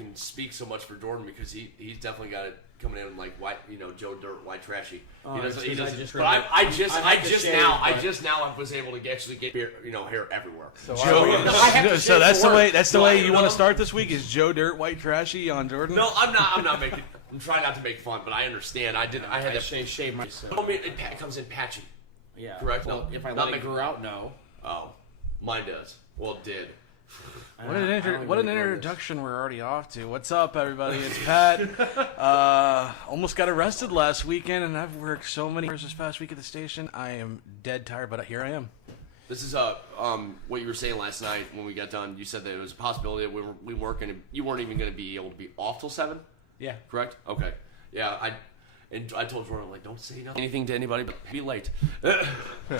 can speak so much for Jordan because he's definitely got it coming in like white, Joe Dirt, white trashy. He doesn't. But I just now was able to actually get hair everywhere. So that's the way. That's the way you want to start this week. Is Joe Dirt, white trashy on Jordan? No, I'm not. I'm not making. I'm trying not to make fun, but I understand. I had to shave myself. It comes in patchy. Yeah. Correct. Well, if I let it grow out, no. Oh, mine does. Well, it did. What an introduction we're already off to. What's up, everybody? It's Pat. Almost got arrested last weekend, and I've worked so many hours this past week at the station. I am dead tired, but here I am. This is what you were saying last night when we got done. You said that it was a possibility that you weren't even going to be able to be off till 7. Yeah. Correct. Okay. Yeah. I told Jordan, don't say anything to anybody, but be late.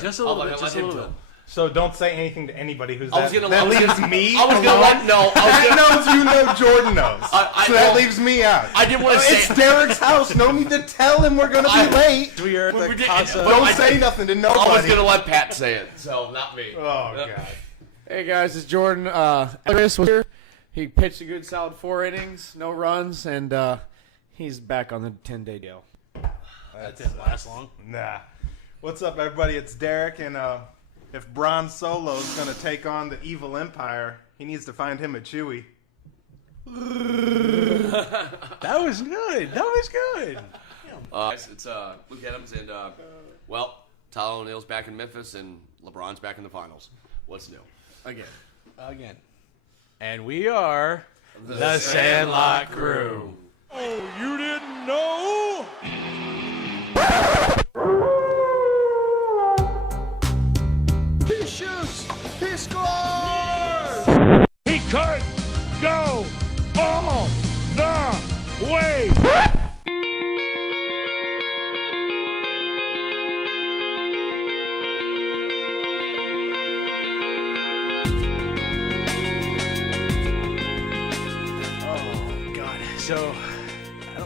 Just a little bit. Just a little bit. So don't say anything to anybody who's that leaves me I was alone. Gonna let, no, That knows Jordan knows. That leaves me out. I didn't want to say it's Derek's house. No need to tell him we're going to be late. We are at the Casa. Don't say nothing to nobody. I was going to let Pat say it, so not me. Oh, God. Hey, guys, it's Jordan. Alex Reyes was here. He pitched a good solid 4 innings, no runs, and he's back on the 10-day deal. That didn't last long. Nah. What's up, everybody? It's Derek, and if Bron Solo's going to take on the evil empire, he needs to find him a Chewy. That was good. It's Luke Adams, and Tyler O'Neill's back in Memphis, and LeBron's back in the finals. What's new? Again. And we are the Sandlot Crew. Oh, you didn't know? He shoots! He scores! He could go all the way! So,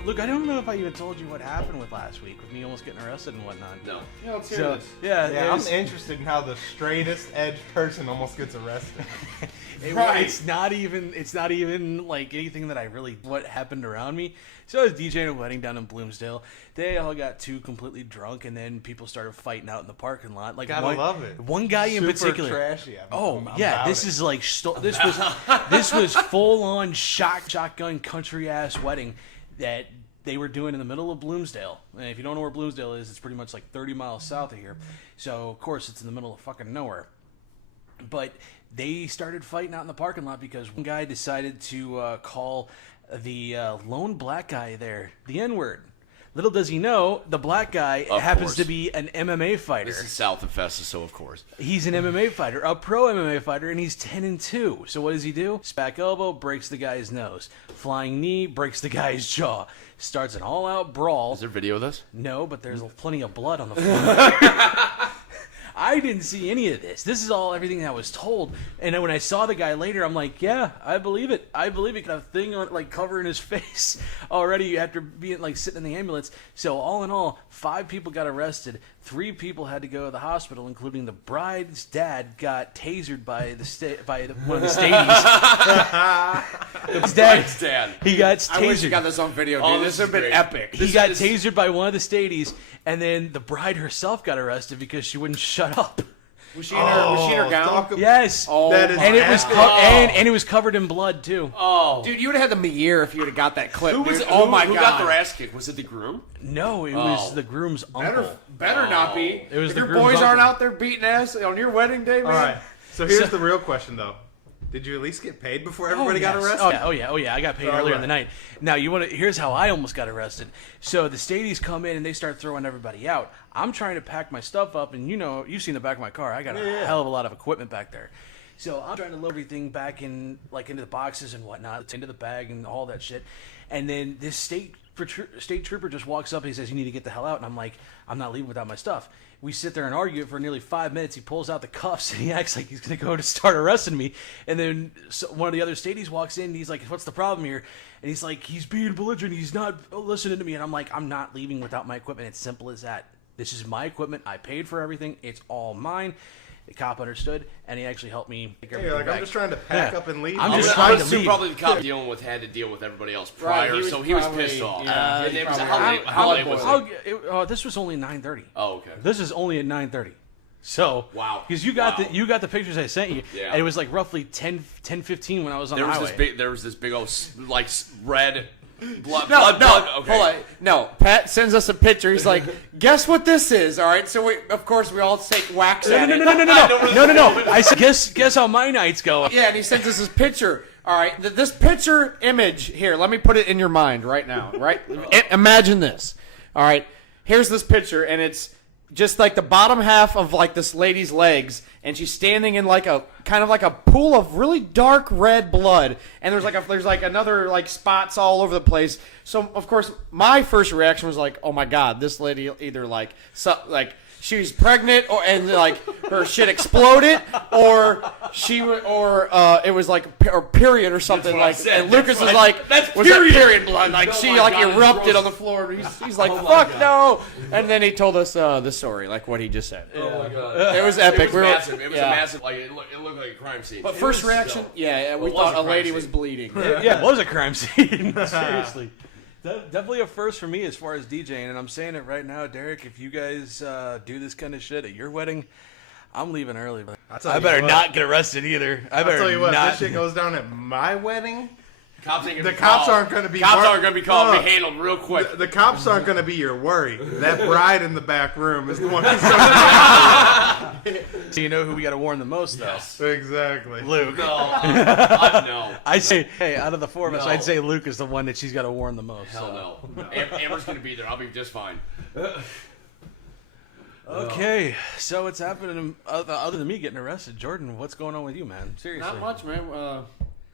Luke, I don't know if I even told you what happened with last week with me almost getting arrested and whatnot. No. Yeah, let's hear this. Yeah, I'm interested in how the straightest edge person almost gets arrested. It's not even like anything that what happened around me. So I was DJing a wedding down in Bloomsdale. They all got too completely drunk, and then people started fighting out in the parking lot. Like, gotta love it. One guy in particular. Trashy. This is like this was full on shotgun country ass wedding that they were doing in the middle of Bloomsdale. And if you don't know where Bloomsdale is, it's pretty much like 30 miles south of here. So of course it's in the middle of fucking nowhere. But they started fighting out in the parking lot because one guy decided to call the lone black guy there the N-word. Little does he know, the black guy happens to be an MMA fighter. This is south of Festus, so of course. He's an MMA fighter, a pro MMA fighter, and he's 10-2. So what does he do? Back elbow, breaks the guy's nose. Flying knee, breaks the guy's jaw. Starts an all-out brawl. Is there video of this? No, but there's plenty of blood on the floor. I didn't see any of this. This is everything that was told. And then when I saw the guy later, I'm like, yeah, I believe it. I believe it. Got a thing on, covering his face already after being, sitting in the ambulance. So all in all, 5 people got arrested. 3 people had to go to the hospital, including the bride's dad got tasered by one of the stadies. His dad. He got tasered. I wish you got this on video, dude. This would have been epic. He got tasered by one of the stadies, and then the bride herself got arrested because she wouldn't shut up. Was she in her gown? Yes. Oh, that is and it was covered in blood too. Oh, dude, you would have had them a year if you would have got that clip. Who was dude. it? Oh my Who god! got their ass kicked? Was it the groom? No, it was the groom's uncle. Better not be. It was if the your groom's boys aren't uncle. out there beating ass on your wedding day, man. All right. So here's the real question, though. Did you at least get paid before everybody got arrested? Oh yeah. I got paid earlier in the night. Now here's how I almost got arrested. So the stadies come in and they start throwing everybody out. I'm trying to pack my stuff up, and you've seen the back of my car. I got a hell of a lot of equipment back there. So I'm trying to load everything back in, into the boxes and whatnot, into the bag and all that shit. And then this state trooper just walks up and he says, "You need to get the hell out." And I'm like, "I'm not leaving without my stuff." We sit there and argue for nearly 5 minutes. He pulls out the cuffs and he acts like he's going to go to start arresting me. And then one of the other stadies walks in and he's like, "What's the problem here?" And he's like, "He's being belligerent. He's not listening to me." And I'm like, "I'm not leaving without my equipment." It's simple as that. This is my equipment. I paid for everything. It's all mine. The cop understood, and he actually helped me take Yeah, everything back. I'm just trying to pack up and leave. I'm just I trying would to assume leave. probably the cop had to deal with everybody else prior, Right, so he was probably- pissed off. yeah, And he it was a probably- how late was it? This was only 9:30. Oh, okay. This is only at 9:30. So Wow. because you got Wow. the pictures I sent you, Yeah. and it was like roughly 10:15 when I was on There the was highway. this big old like red blood. No, blood, no, blood. Okay. hold on. No, Pat sends us a picture. He's like, guess what this is, all right? So, of course, we all take wax at it. No. I said, guess how my night's going. Yeah, and he sends us this picture. All right, this picture image here. Let me put it in your mind right now. Right, imagine this. All right, here's this picture, and it's just like the bottom half of like this lady's legs, and she's standing in like a kind of like a pool of really dark red blood, and there's like another like spots all over the place. So of course, my first reaction was like, oh my god, this lady either like she's pregnant, and like her shit exploded, or it was like a period or something. That's what I Like, said. and Lucas That's is what I- like, that's was that period. period blood? Like Oh she my like God, that's erupted gross. on the floor. And he's like, Oh my fuck God. no! And then he told us the story, like what he just said. Oh my god. It was epic. It was We were- massive. It was yeah. a massive. Like it looked like a crime scene. But first reaction, we It was thought a a crime lady scene. was bleeding. Yeah, it was a crime scene. Seriously. Definitely a first for me as far as DJing, and I'm saying it right now, Derek. If you guys do this kind of shit at your wedding, I'm leaving early. tell I you better what. not get arrested either. I I'll better tell you what, not. this shit goes down at my wedding. Cops ain't gonna The be cops called. aren't gonna be Cops wor- aren't gonna be called. No. Be handled real quick. The cops aren't going to be your worry. That bride in the back room is the one who's going to So you know who we got to warn the most, though? Yes. Luke. Exactly. No. No. I say, hey, out of the four of us, No. I'd say Luke is the one that she's got to warn the most. Hell no. Amber's gonna be there. I'll be just fine. Okay, so what's happening other than me getting arrested? Jordan, what's going on with you, man? Seriously. Not much, man.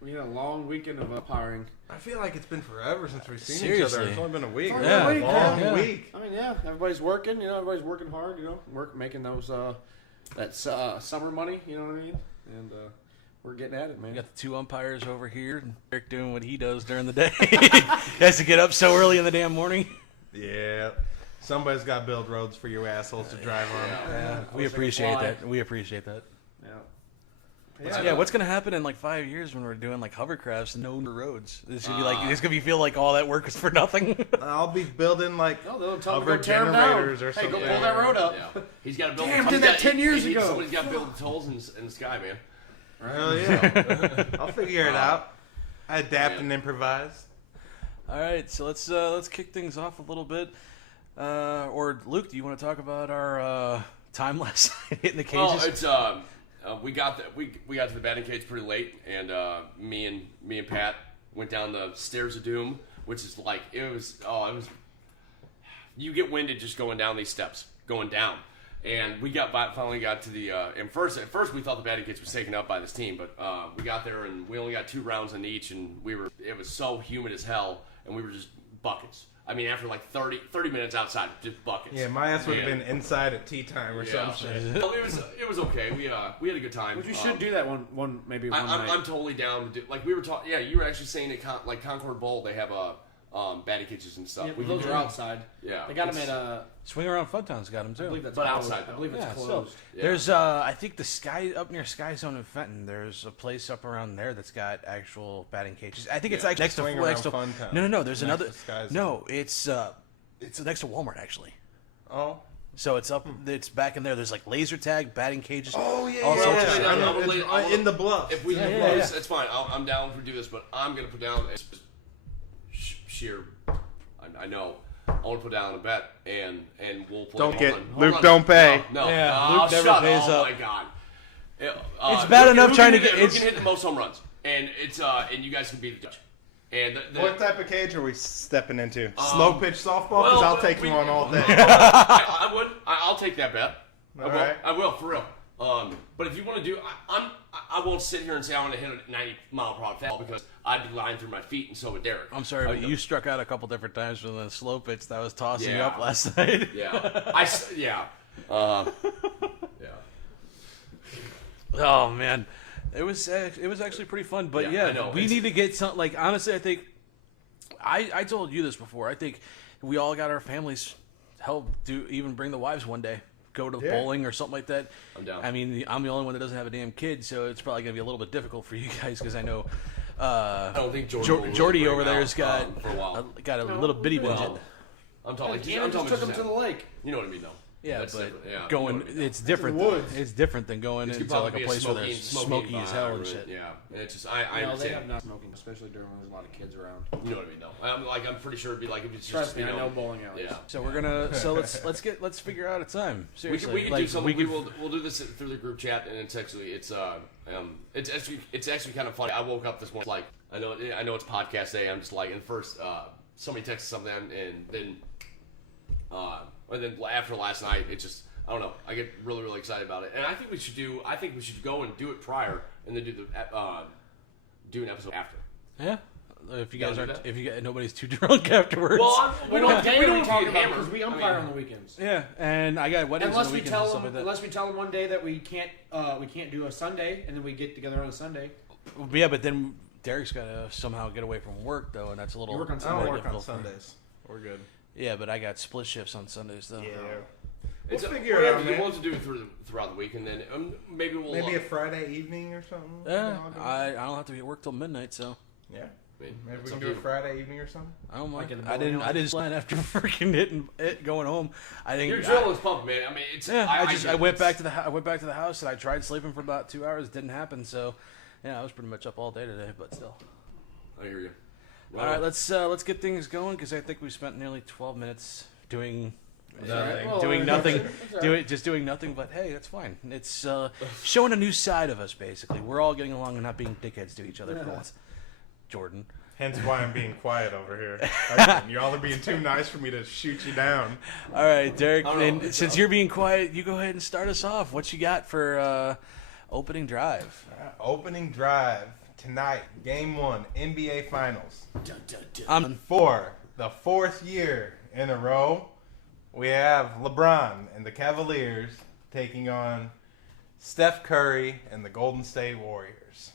We had a long weekend of umpiring. I feel like it's been forever since we've seen each Seriously. other. It's only been a week. only Yeah. been a week, Long yeah. week. I mean, yeah, everybody's working. Everybody's working hard. Making those summer money. You know what I mean? And we're getting at it, man. We got the two umpires over here, and Eric doing what he does during the day. He has to get up so early in the damn morning. Yeah. Somebody's got to build roads for you assholes to drive on. Yeah, we wish I could appreciate fly. that. We appreciate that. Yeah. Yeah, what's gonna happen in like 5 years when we're doing like hovercrafts and no roads? It's gonna be like it's gonna feel like all that work is for nothing. I'll be building like No, they'll tell me hover to go tear 'em down. generators or Hey, something. go pull that road up. Yeah. He's got to build. Damn, he's did that got- 10 years ago. Somebody's got to build the tolls in the sky, man. Hell yeah. I'll figure it out. I adapt and improvise. All right, so let's kick things off a little bit. Or Luke, do you want to talk about our time last night hitting the cages? Oh, it's we got to the batting cage pretty late, and me and Pat went down the stairs of doom, which is like it was. You get winded just going down these steps, going down, and we finally got to the. At first we thought the batting cage was taken up by this team, but we got there and we only got 2 rounds in each, and it was so humid as hell, and we were just buckets. I mean, after like 30 minutes outside, just buckets. Yeah, my ass would have Yeah. been inside at tea time or Yeah. some shit. Well, it was okay. We had a good time. But you should do that one maybe one night. I'm totally down to do. Like we were talking. Yeah, you were actually saying at Concord Bowl they have batting cages and stuff. Yeah, We those can are do- outside. Yeah, They got them at Swing Around Funtown's got them too. I believe that's But closed. outside, I believe it's Yeah, still. closed. Yeah. There's I think the Sky up near Sky Zone in Fenton. There's a place up around there that's got actual batting cages. I think it's like next to Swing next to Around Funtown. No. There's Next another. to Sky Zone. No, it's next to Walmart actually. Oh. So it's up. It's back in there. There's like laser tag, batting cages. Oh yeah, all sorts of yeah. shit. I know, I'm it's gonna- in the bluff. If we do yeah, this, yeah. it's fine. I'm down to do this, but I'm gonna put down sheer. I know. I want to put down a bet, and we'll play. Don't Hold get- on, hold Luke, on. don't pay. No. Yeah, Oh, Luke never shut pays Oh up. my god. It's bad enough who trying to can get- Who it's- can hit the most home runs, and it's and you guys can be the judge. And What type of cage are we stepping into? Slow pitch softball? Because well, I'll take you on all day. I would. I'll take that bet. All right. I will for real. But if you want to do, I won't sit here and say I want to hit a 90-mile-per-hour fastball because I'd be lying through my feet, and so would Derek. I'm sorry, but you struck out a couple different times from the slow pitch that was tossing you Yeah. up last night. Yeah. Yeah. Yeah. Oh man, it was actually pretty fun. But Yeah, yeah, I know. we need to get some. Like honestly, I think I told you this before. I think we all got our families help even bring the wives one day. go to bowling or something like that. I'm down. I mean, I'm the only one that doesn't have a damn kid, so it's probably going to be a little bit difficult for you guys because I know I don't think Jordy over there's got for a while. got a little bitty midget. Well, I'm talking. Anna just took him to the lake. You know what I mean, though. Yeah, That's but different. Yeah, going, you know what I mean. it's different. It's different than going It could into like probably a be place where there's smoky as hell and environment, shit. Yeah, and it's just I No, they understand. have not smoking, especially during when there's a lot of kids around. You know what I mean, though. I'm pretty sure it'd be like if it's Trust just me, I know bowling alleys. Yeah. So we're gonna let's figure out a time. We Seriously, can like, do something. we We'll do this through the group chat, and it's actually it's actually kind of funny. I woke up this morning like I know it's podcast day. I'm just like, and first somebody texted something, and then after last night, it just I don't know. I get really really excited about it, and I think we should go and do it prior, and then do an episode after. Yeah. If you guys Gotta do aren't, that? if you nobody's too drunk afterwards. Well, we don't talk get about hammered. because we umpire on the weekends. yeah, and I got weddings on Unless the we weekends tell and stuff them, like that. unless we tell them one day that we can't do a Sunday, and then we get together on a Sunday. Yeah, but then Derek's got to somehow get away from work though, and that's a little. You work on I don't more work on difficult for me. Sundays. We're good. Yeah, but I got split shifts on Sundays though. We'll figure it out, man. We'll have to do it throughout the week, and then maybe we'll Maybe a Friday evening or something. Yeah, I don't have to be at work till midnight, so Yeah. I mean, Maybe we it's can up do to a you. Friday evening or something. I don't mind. Like in the I didn't bowling slide after freaking hitting it going home. I think Your adrenaline's pumping, man. I mean, it's. Yeah, I went back to the. I went back to the house and I tried sleeping for about 2 hours. It didn't happen. So, yeah, I was pretty much up all day today. But still. I hear you. All right, let's get things going because I think we spent nearly 12 minutes doing Nothing. nothing, doing nothing. But hey, that's fine. It's showing a new side of us. Basically, we're all getting along and not being dickheads to each other for once. Jordan. Hence why I'm being quiet over here. You all are being too nice for me to shoot you down. All right, Derek. Oh, no, And it's since you're being quiet, you go ahead and start us off. What you got for opening drive? Opening drive tonight, Game 1, NBA Finals. I'm For the fourth year in a row, we have LeBron and the Cavaliers taking on Steph Curry and the Golden State Warriors.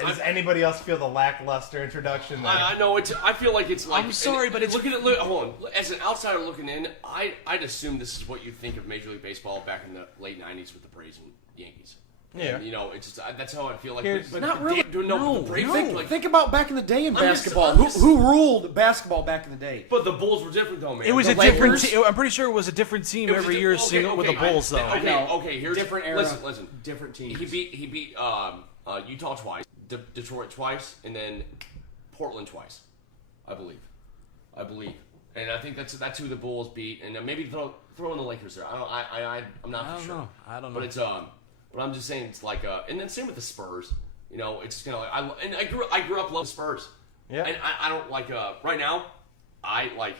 Does anybody else feel the lackluster introduction there? I know it's. I feel like it's like. I'm sorry, but it's- hold on. As an outsider looking in, I'd assume this is what you think of Major League Baseball back in the late '90s with the Braves and Yankees. Yeah. And, it's just that's how I feel like. Here's- Not really. No, the Braves. Like, Think about back in the day in I'm just- basketball. I'm just- Who ruled basketball back in the day? but the Bulls were different though, man. It was The a different. Lakers? I'm pretty sure it was a different team It was every a- year, okay, single with the okay, Bulls, though. Okay, here's different era. Listen. Different teams. He beat Utah twice, Detroit twice, and then Portland twice, I believe, and I think that's who the Bulls beat, and maybe throw in the Lakers there. I'm not I for don't sure. know. I don't know. But it's but I'm just saying it's like and then same with the Spurs. It's just kind of like I grew up loving Spurs. Yeah. And I don't like right now. I like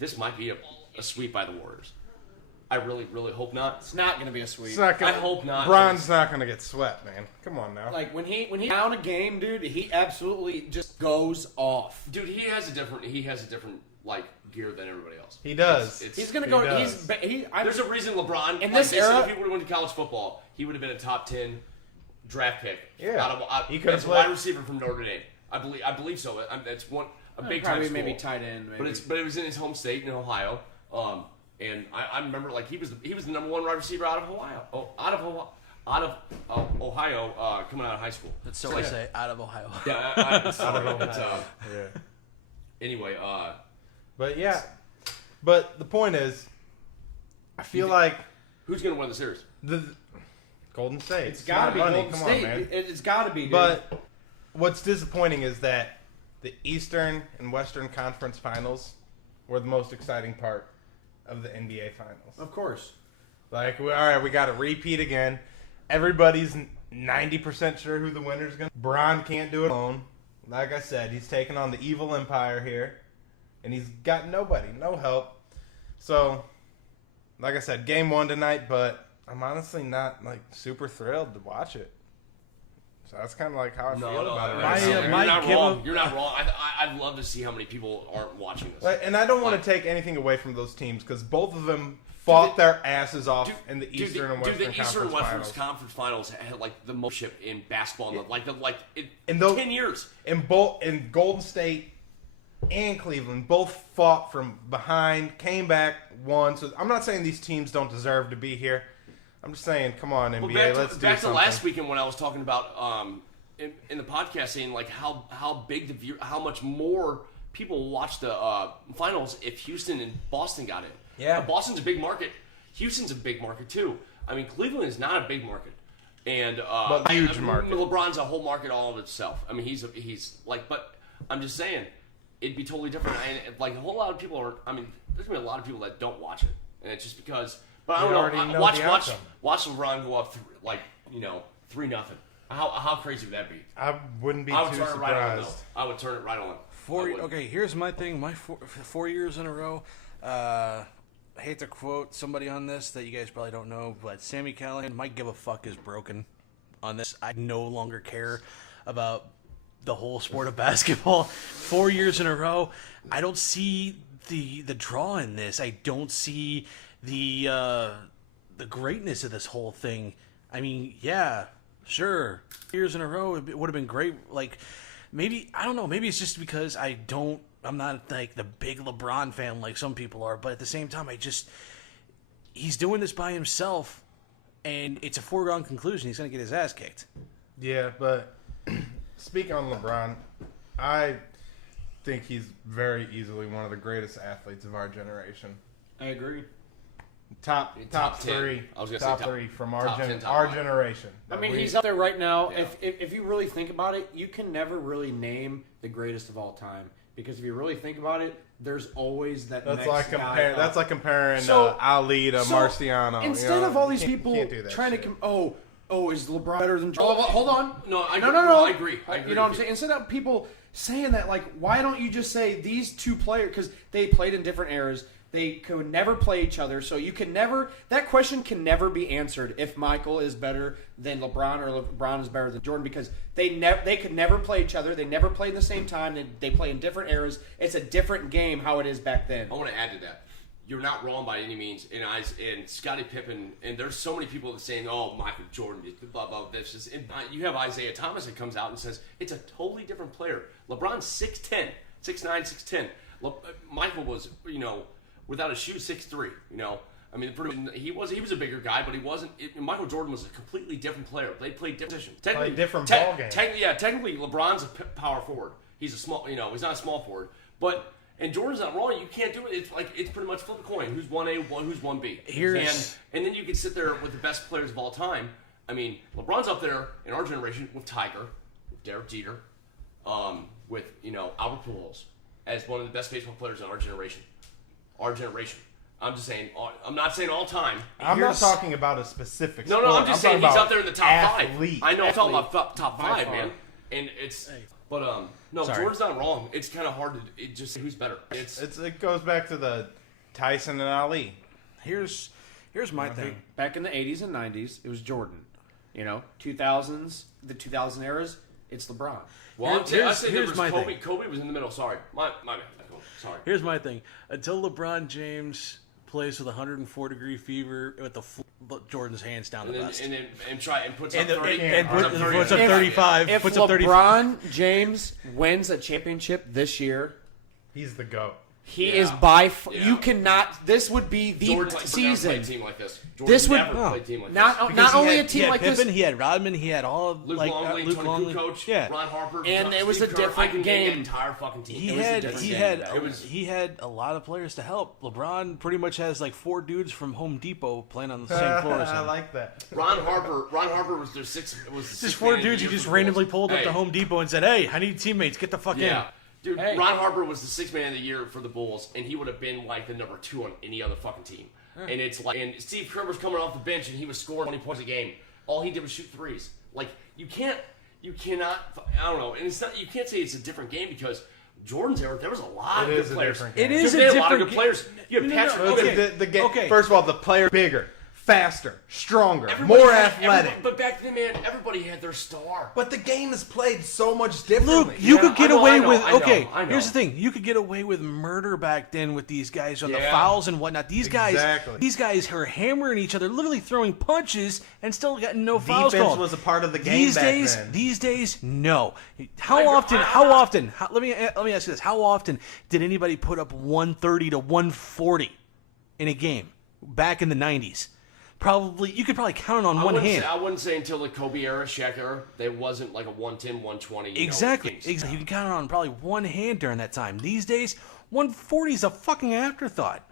this might be a sweep by the Warriors. I really really hope not. It's not going to be a sweep. It's not gonna, I hope not. Bron's not going to get swept, man. Come on now. Like when he down a game, dude, he absolutely just goes off. Dude, he has a different like gear than everybody else. He does. He's going to He go. does. There's a reason LeBron In like this they said era- if he would have went to college football, he would have been a top 10 draft pick. Yeah. He could have as a wide played- receiver from Notre Dame. I believe so. That's a big time probably school. maybe tight end. Maybe. But it was in his home state in Ohio. And I remember like he was the number one wide receiver out of Ohio coming out of high school. That's so I say out of Ohio. Yeah, sorry. Yeah. Anyway, But yeah. But the point is, I feel like who's gonna win the series? the Golden State. it's got to be money. Golden Come State. on, man. It's got to be. Dude. But what's disappointing is that the Eastern and Western Conference Finals were the most exciting part of the NBA Finals. of course, Like, all right, we got a repeat again. Everybody's 90% sure who the winner's going to be. Bron can't do it alone. Like I said, he's taking on the evil empire here. And he's got nobody, no help. So, like I said, game 1 tonight, but I'm honestly not, like, super thrilled to watch it. So that's kind of like how I feel about it right now. my- You're not give wrong. a- You're not wrong. I'd love to see how many people aren't watching this. Like, and I don't want to take anything away from those teams because both of them fought their asses off in the Eastern and Western the Eastern and Conference Western Finals. Conference Finals had like the most in basketball in In 10 years. In Golden State and Cleveland both fought from behind, came back, won. So I'm not saying these teams don't deserve to be here. I'm just saying, come on, NBA, let's do back something. to last weekend when I was talking about in the podcast saying like how big the view, how much more people watch the finals if Houston and Boston got in. Yeah. Boston's a big market. Houston's a big market too. I mean, Cleveland is not a big market, and but huge market. LeBron's a whole market all of itself. I mean, he's like, but I'm just saying, it'd be totally different. And like a whole lot of people are. I mean, there's gonna be a lot of people that don't watch it, and it's just because. But I don't know. Watch LeBron go up 3-0. How crazy would that be? I wouldn't be I would too turn surprised. it right on. I would turn it right on. Okay, here's my thing. My 4 years in a row. I hate to quote somebody on this that you guys probably don't know, but Sammy Callahan, my give a fuck is broken on this. I no longer care about the whole sport of basketball. 4 years in a row. I don't see the draw in this. I don't see the greatness of this whole thing. I mean, yeah, sure. Years in a row, it would have been great. Like, maybe, I don't know, maybe it's just because I'm not like the big LeBron fan like some people are, but at the same time, he's doing this by himself, and it's a foregone conclusion. He's going to get his ass kicked. Yeah, but speaking on LeBron, I think he's very easily one of the greatest athletes of our generation. I agree. Top 10. three. I was gonna top say three from our top 10, top our 5. generation. I mean, he's up there right now. Yeah. If you really think about it, you can never really name the greatest of all time, because if you really think about it, there's always that That's next like guy up. That's like comparing So- Ali to Marciano. Instead of all these people can't do that trying shit. to is LeBron better than Jordan? Hold on. No, I agree. I agree You know what I'm with saying? Instead of people saying that, like, why don't you just say these two players? Because they played in different eras. They could never play each other, so you can never. That question can never be answered if Michael is better than LeBron or LeBron is better than Jordan, because they could never play each other. They never played at the same time. They play in different eras. It's a different game how it is back then. I want to add to that. You're not wrong by any means. And Scottie Pippen, and there's so many people that saying, "Oh, Michael Jordan, blah blah." This is. And you have Isaiah Thomas that comes out and says it's a totally different player. LeBron's 6'10", 6'9", 6'10". Michael was, without a shoe, 6'3". I mean, he was a bigger guy, but he wasn't. Michael Jordan was a completely different player. They played different positions. Played different ball game. Technically, LeBron's a power forward. He's a small. He's not a small forward, but. And Jordan's not wrong. You can't do it. It's pretty much flip a coin. Who's 1A, who's 1B. And then you can sit there with the best players of all time. I mean, LeBron's up there in our generation with Tiger, with Derek Jeter, with Albert Pujols as one of the best baseball players in our generation. Our generation. I'm just saying. I'm not saying all time. I'm not talking about a specific. No, sport. I'm just saying he's up there in the top athlete. 5. I know. I'm talking about top 5, man. And it's. But no, Sorry. Jordan's not wrong. It's kind of hard to just who's better. It goes back to the Tyson and Ali. Here's my thing. Back in the 80s and 90s, it was Jordan. 2000s, the 2000 eras, it's LeBron. Well, I say here's my Kobe. thing. Kobe was in the middle. Sorry, my bad. Sorry. Here's my thing. Until LeBron James plays with 104-degree fever with Jordan's hands down the best. And puts up And 30. puts up 35. If Puts up 35. LeBron James wins a championship this year, He's the GOAT. he is by you cannot. This would be the Jordan never played a season. team like this. This would- never played a team like Not this. not only a He team had like Pippen, this. he had Rodman, he had all of Luke Longley, Luke Tony Longley. Kukoc, Yeah. Ron Harper, And it was Steve a Kerr. different I can name game. the entire fucking team. He It was a had different he game. had It was he had a lot of players to help. LeBron pretty much has like 4 dudes from Home Depot playing on the same floor as I him. like that. Ron Harper was their sixth. Just 4 dudes who just randomly pulled up to Home Depot and said, "Hey, I need teammates. Get the fuck in." Yeah. Dude, Hey. Ron Harper was the 6th man of the year for the Bulls, and he would have been like the number 2 on any other fucking team. And it's like, and Steve Kerr was coming off the bench, and he was scoring 20 points a game. All he did was shoot threes. Like you cannot. I don't know, and it's not. You can't say it's a different game because Jordan's era, there was a lot of It good is a players. different game. It is They had a a lot of different good players. You have No, no, Patrick. no, Okay. okay. The game. Okay. First of all, the player bigger, faster, stronger, Everybody more had- athletic. But back then, man, everybody had their star. But the game is played so much differently. Luke, you Yeah, could get I know, away I know, with I know, okay. I know. Here's the thing: you could get away with murder back then with these guys on the Yeah. fouls and whatnot. These Exactly. guys are hammering each other, literally throwing punches, and still getting no fouls Defense called. was a part of the game These back days, then. these days, no. I- Let me ask you this: how often did anybody put up 130 to 140 in a game back in the 90s? Probably, you could probably count on one hand. I wouldn't say until the Kobe era, Shaq era, there wasn't like a 110, 120. Exactly. Games. Exactly. You can count on probably one hand during that time. These days, 140 is a fucking afterthought.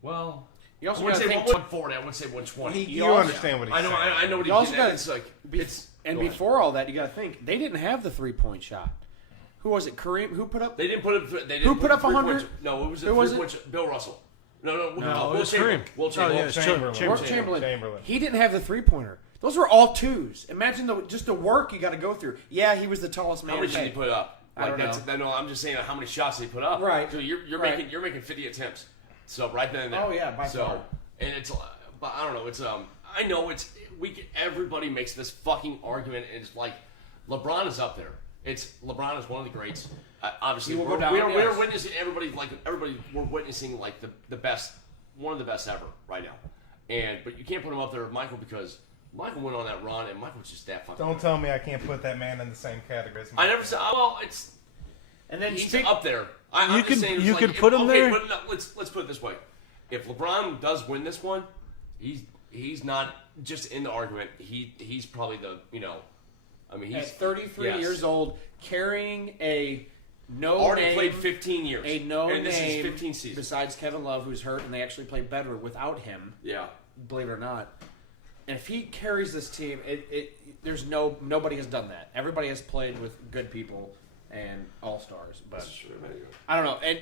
Well, You I also wouldn't got say to think. 140. I wouldn't say 120. You also- understand what he's I know. saying. I know what You he's also getting at. got It's like it's. And go ahead. before all that, you got to think they didn't have the 3-point shot. Who was it? Kareem? Who put up? They didn't put up. They didn't Who put up 3-point 100? No, it was a Who was 3-point shot. Bill Russell. No, it Will was Chamberlain. Kareem. Will Oh, Chamberlain. yeah, it's Chamberlain. Wilt Chamberlain. Chamberlain. He didn't have the 3-pointer. Those were all twos. Imagine just the work you got to go through. Yeah, he was the tallest man. How many in did he the put up? I don't No, I'm just saying how many shots did he put up. Right. So you're Right. making 50 attempts. So right then and there. Oh, yeah, by far. And it's, but I don't know. It's I know it's everybody makes this fucking argument, and it's like LeBron is up there. LeBron is one of the greats. Obviously, He will we're, go down, we're yes. witnessing everybody. We're witnessing like the best, one of the best ever right now. But you can't put him up there with Michael because Michael went on that run, and Michael was just that fucking. Don't tell me I can't put that man in the same category as I never said. Well, it's And then he's speak, up there. I'm You just could- saying it's you like, could put him there? But no, let's put it this way: if LeBron does win this one, he's not just in the argument. He's probably the I mean he's at 33 yes. years old, carrying a no already name, played 15 years. a no and this name is 15 seasons. besides Kevin Love, who's hurt, and they actually play better without him. Yeah. Believe it or not. And if he carries this team, there's nobody has done that. Everybody has played with good people and all stars, but I don't know. And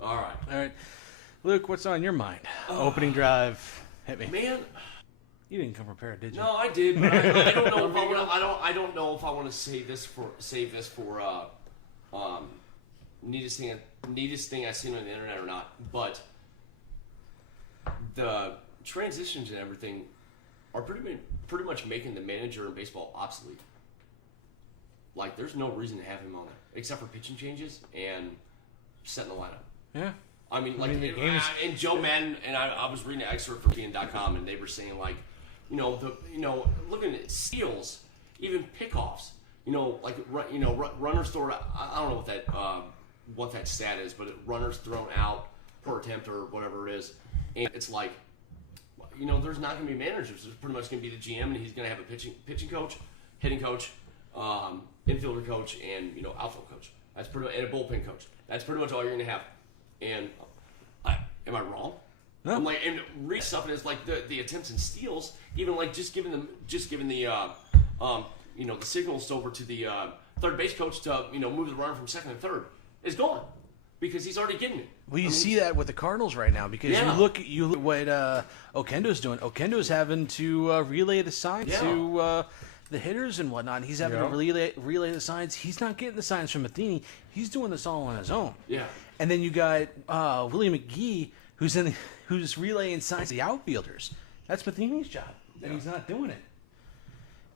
All right, All right, Luke, what's on your mind? Opening drive, hit me. man. You didn't come prepared, did you? No, I did. But I don't know if I want. I don't know if I want to save this for neatest thing I've seen on the internet or not. But the transitions and everything are pretty much making the manager in baseball obsolete. Like, there's no reason to have him on there except for pitching changes and setting the lineup. Yeah. I mean, like, the game is- and Joe Madden, and I was reading an excerpt from DJing.com, and they were saying, like, looking at steals, even pickoffs, like, runners thrown out. I don't know what that stat is, but runners thrown out per attempt or whatever it is. And it's like, there's not going to be managers. There's pretty much going to be the GM, and he's going to have a pitching coach, hitting coach, infielder coach, and, outfield coach. That's and a bullpen coach. That's pretty much all you're going to have. And am I wrong? No. I'm like, and read stuff, and it's like the attempts and steals, even like just giving the signals over to the third base coach to move the runner from second and third is gone because he's already getting it. Well, you see that with the Cardinals right now because Yeah. you look at what Okendo's doing. Okendo's having to relay the signs Yeah. to the hitters and whatnot. He's having to relay the signs. He's not getting the signs from Matheny. He's doing this all on his own. Yeah. And then you got Willie McGee, who's relaying signs to the outfielders. That's Matheny's job, and he's not doing it.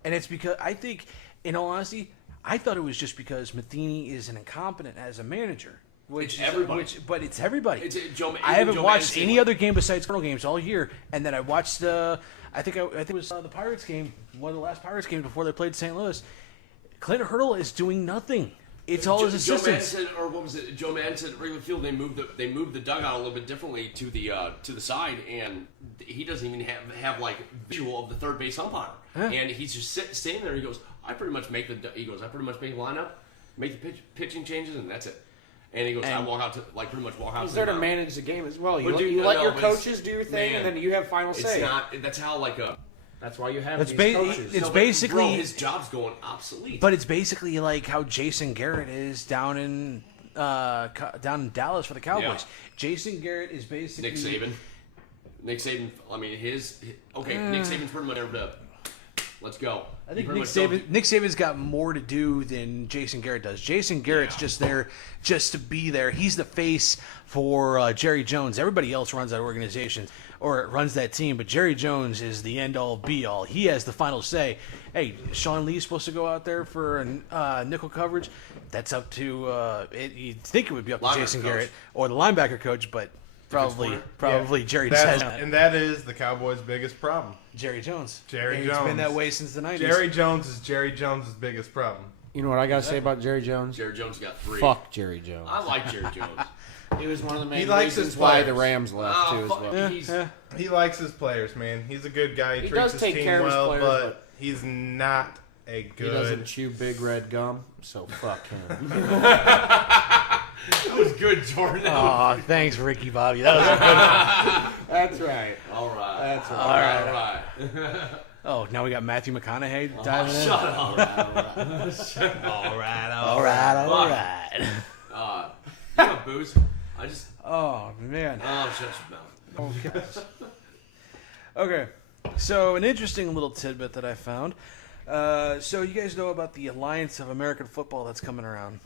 And it's because I think, in all honesty, I thought it was just because Matheny is an incompetent as a manager. It's everybody. But it's everybody. I haven't Joe watched Madison, any like- other game besides Cardinal games all year, and then I watched I think it was the Pirates game, one of the last Pirates games before they played St. Louis. Clint Hurdle is doing nothing. It's all his assistants. Joe Madden said at Wrigley Field they moved the dugout a little bit differently to the side, and he doesn't even have like visual of the third base umpire, and he's just standing there. He goes, I pretty much make the lineup, make the pitching changes, and that's it. And he goes, I walk out to pretty much walk out. he's to there the to mound. manage the game as well. But You let your but coaches do your thing, man, and then you have final say. It's not. That's how That's why you have It's these ba- coaches. it's but, basically- bro, his job's going obsolete. But it's basically like how Jason Garrett is down in Dallas for the Cowboys. Yeah. Jason Garrett is basically Nick Saban. I mean, Nick Saban's pretty much there to Let's go. I think You Nick pretty much Saban, Nick Saban's got more to do than Jason Garrett does. Jason Garrett's just there just to be there. He's the face for Jerry Jones. Everybody else runs that organization or runs that team, but Jerry Jones is the end-all, be-all. He has the final say. Hey, Sean Lee's supposed to go out there for nickel coverage. That's up to you'd think it would be up to Linebacker Jason coach. Garrett or the linebacker coach, but probably Jerry That's, says and that is the Cowboys' biggest problem. Jerry Jones. Jerry It's Jones. been that way since the 90s. Jerry Jones is Jerry Jones' biggest problem. You know what I got to say about Jerry Jones? Jerry Jones got 3. Fuck Jerry Jones. I like Jerry Jones. He was one of the main He likes reasons his why the players. Rams left, too, as fuck, well. he's, He likes his players, man. He's a good guy. He He treats does his take team care of his well, players, but he's not a He doesn't good. chew big red gum, so fuck him. That was good, Jordan. Oh, thanks, Ricky Bobby. That was a good one. That's right. All right. That's all right. All right. Oh, now we got Matthew McConaughey diving in. Shut up. All right. You have booze? I just. Oh, man. Oh, shut your mouth. Okay. Okay. So, an interesting little tidbit that I found. So, you guys know about the Alliance of American Football that's coming around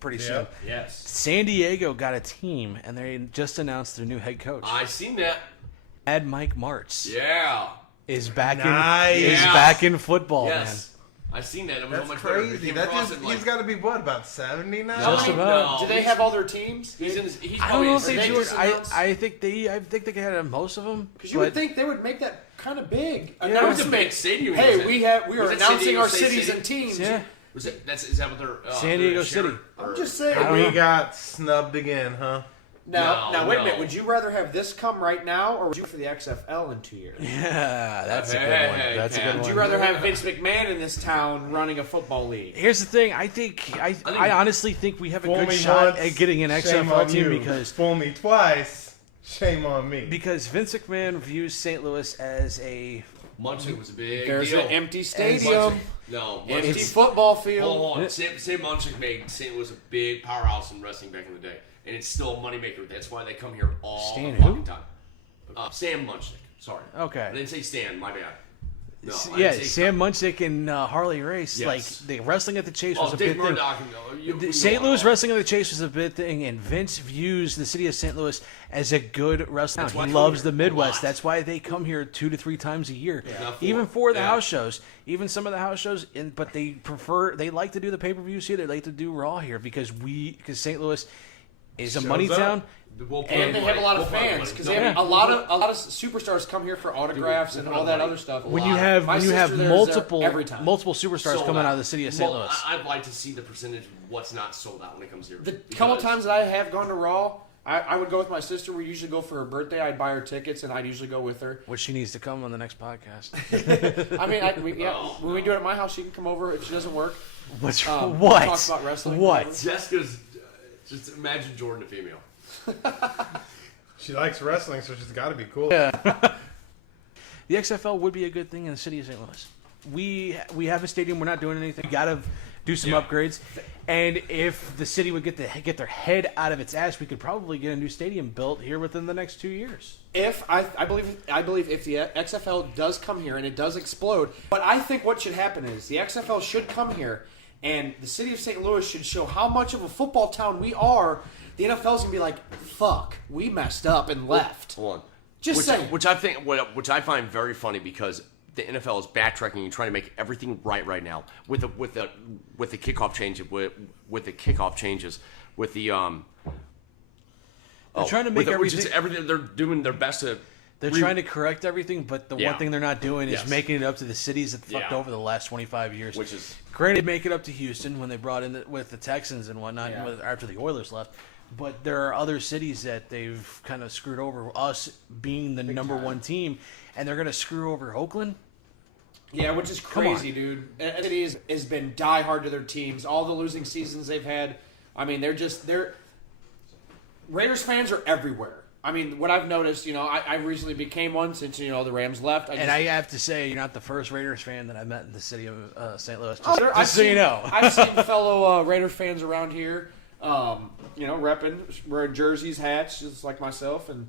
pretty soon. Yep. Yes. San Diego got a team, and they just announced their new head coach. I seen that. Mad Mike Martz Yeah. is back Nice. in Yeah. back in football, Yes. I seen that. It was That's on my Twitter. crazy. Came That across just, it, like, he's got to be, what, about 70 now? Just about. Do they have all their teams? He's in his, he's man. I don't know if probably they in do his it. 60s. I think they had most of them. Because you would think they would make that kind of big. It was a Announcement. big stadium. Hey, was we it? are Was it San announcing Diego our State cities Stadium? and teams. Yeah. Was it? Is that what they're? San Diego City. I'm just saying. I don't We know. got snubbed again, huh? Now, No, wait a no. minute. Would you rather have this come right now, or would you for the XFL in 2 years? Yeah, that's a good Hey, one. That's a Pat. good Would one. you rather have Vince McMahon in this town running a football league? Here's the thing. I honestly think we have a Fool good me shot once, at getting an shame XFL on team you. because Fool me twice, shame on me. Vince McMahon views St. Louis as a Munchkin was a big There's deal. an empty And stadium, Munchkin- No, empty Munchkin. football Hold field. on. Sam Munchkin made St. Louis a big powerhouse in wrestling back in the day, and it's still a moneymaker. That's why they come here all Stan the who? fucking time. Sam Munchkin. Sorry. Okay. I didn't say Stan. My bad. No, I yeah. didn't say Sam Munchkin and Harley Race. Yes. Like the wrestling at the Chase was Oh, a Dick big thing. Murdoch. St. Louis wrestling at the Chase was a big thing, and Vince views the city of St. Louis as a good wrestling That's town. why He I come loves here the a Midwest. lot. That's why they come here 2 to 3 times a year, Not even four. for the Yeah. house shows. Even some of the house shows, but they like to do the pay-per-views here. They like to do Raw here because St. Louis is a Shows money up. town. And they have a lot of fans because they have a lot of superstars come here for autographs and all that other stuff. When you have My when you have sister there is multiple there every time. superstars Sold coming out. out of the city of St. Well, Louis. I'd like to see the percentage of what's not sold out when it comes here. The Because- couple times that I have gone to Raw, I would go with my sister. We usually go for her birthday. I'd buy her tickets, and I'd usually go with her. Which she needs to come on the next podcast. I mean, when we do it at my house, she can come over if she doesn't work. What's We'll talk about wrestling. What? Jessica's just imagine Jordan a female. She likes wrestling, so she's got to be cool. The XFL would be a good thing in the city of St. Louis. We have a stadium. We're not doing anything. We got to do some upgrades. And if the city would get their head out of its ass, we could probably get a new stadium built here within the next 2 years. If I believe if the XFL does come here and it does explode, but I think what should happen is the XFL should come here and the city of St. Louis should show how much of a football town we are. The NFL's gonna be like, "Fuck, we messed up and left." Hold on. Just saying. Which I find very funny because the NFL is backtracking and trying to make everything right now with the kickoff change with the kickoff changes with the They're trying to make everything. They're doing their best to. They're trying to correct everything, but the Yeah. one thing they're not doing is Yes. making it up to the cities that fucked Yeah. over the last 25 years. Which is granted, make it up to Houston when they brought in with the Texans and whatnot Yeah. after the Oilers left. But there are other cities that they've kind of screwed over, us being the number one team, and they're going to screw over Oakland. Yeah, which is Come on. crazy, dude. The city has been diehard to their teams. All the losing seasons they've had. I mean, they're Raiders fans are everywhere. I mean, what I've noticed, I recently became one since the Rams left. I have to say, you're not the first Raiders fan that I met in the city of St. Louis. I've Just so you seen- know. I've seen fellow Raider fans around here, repping, wearing jerseys, hats, just like myself, and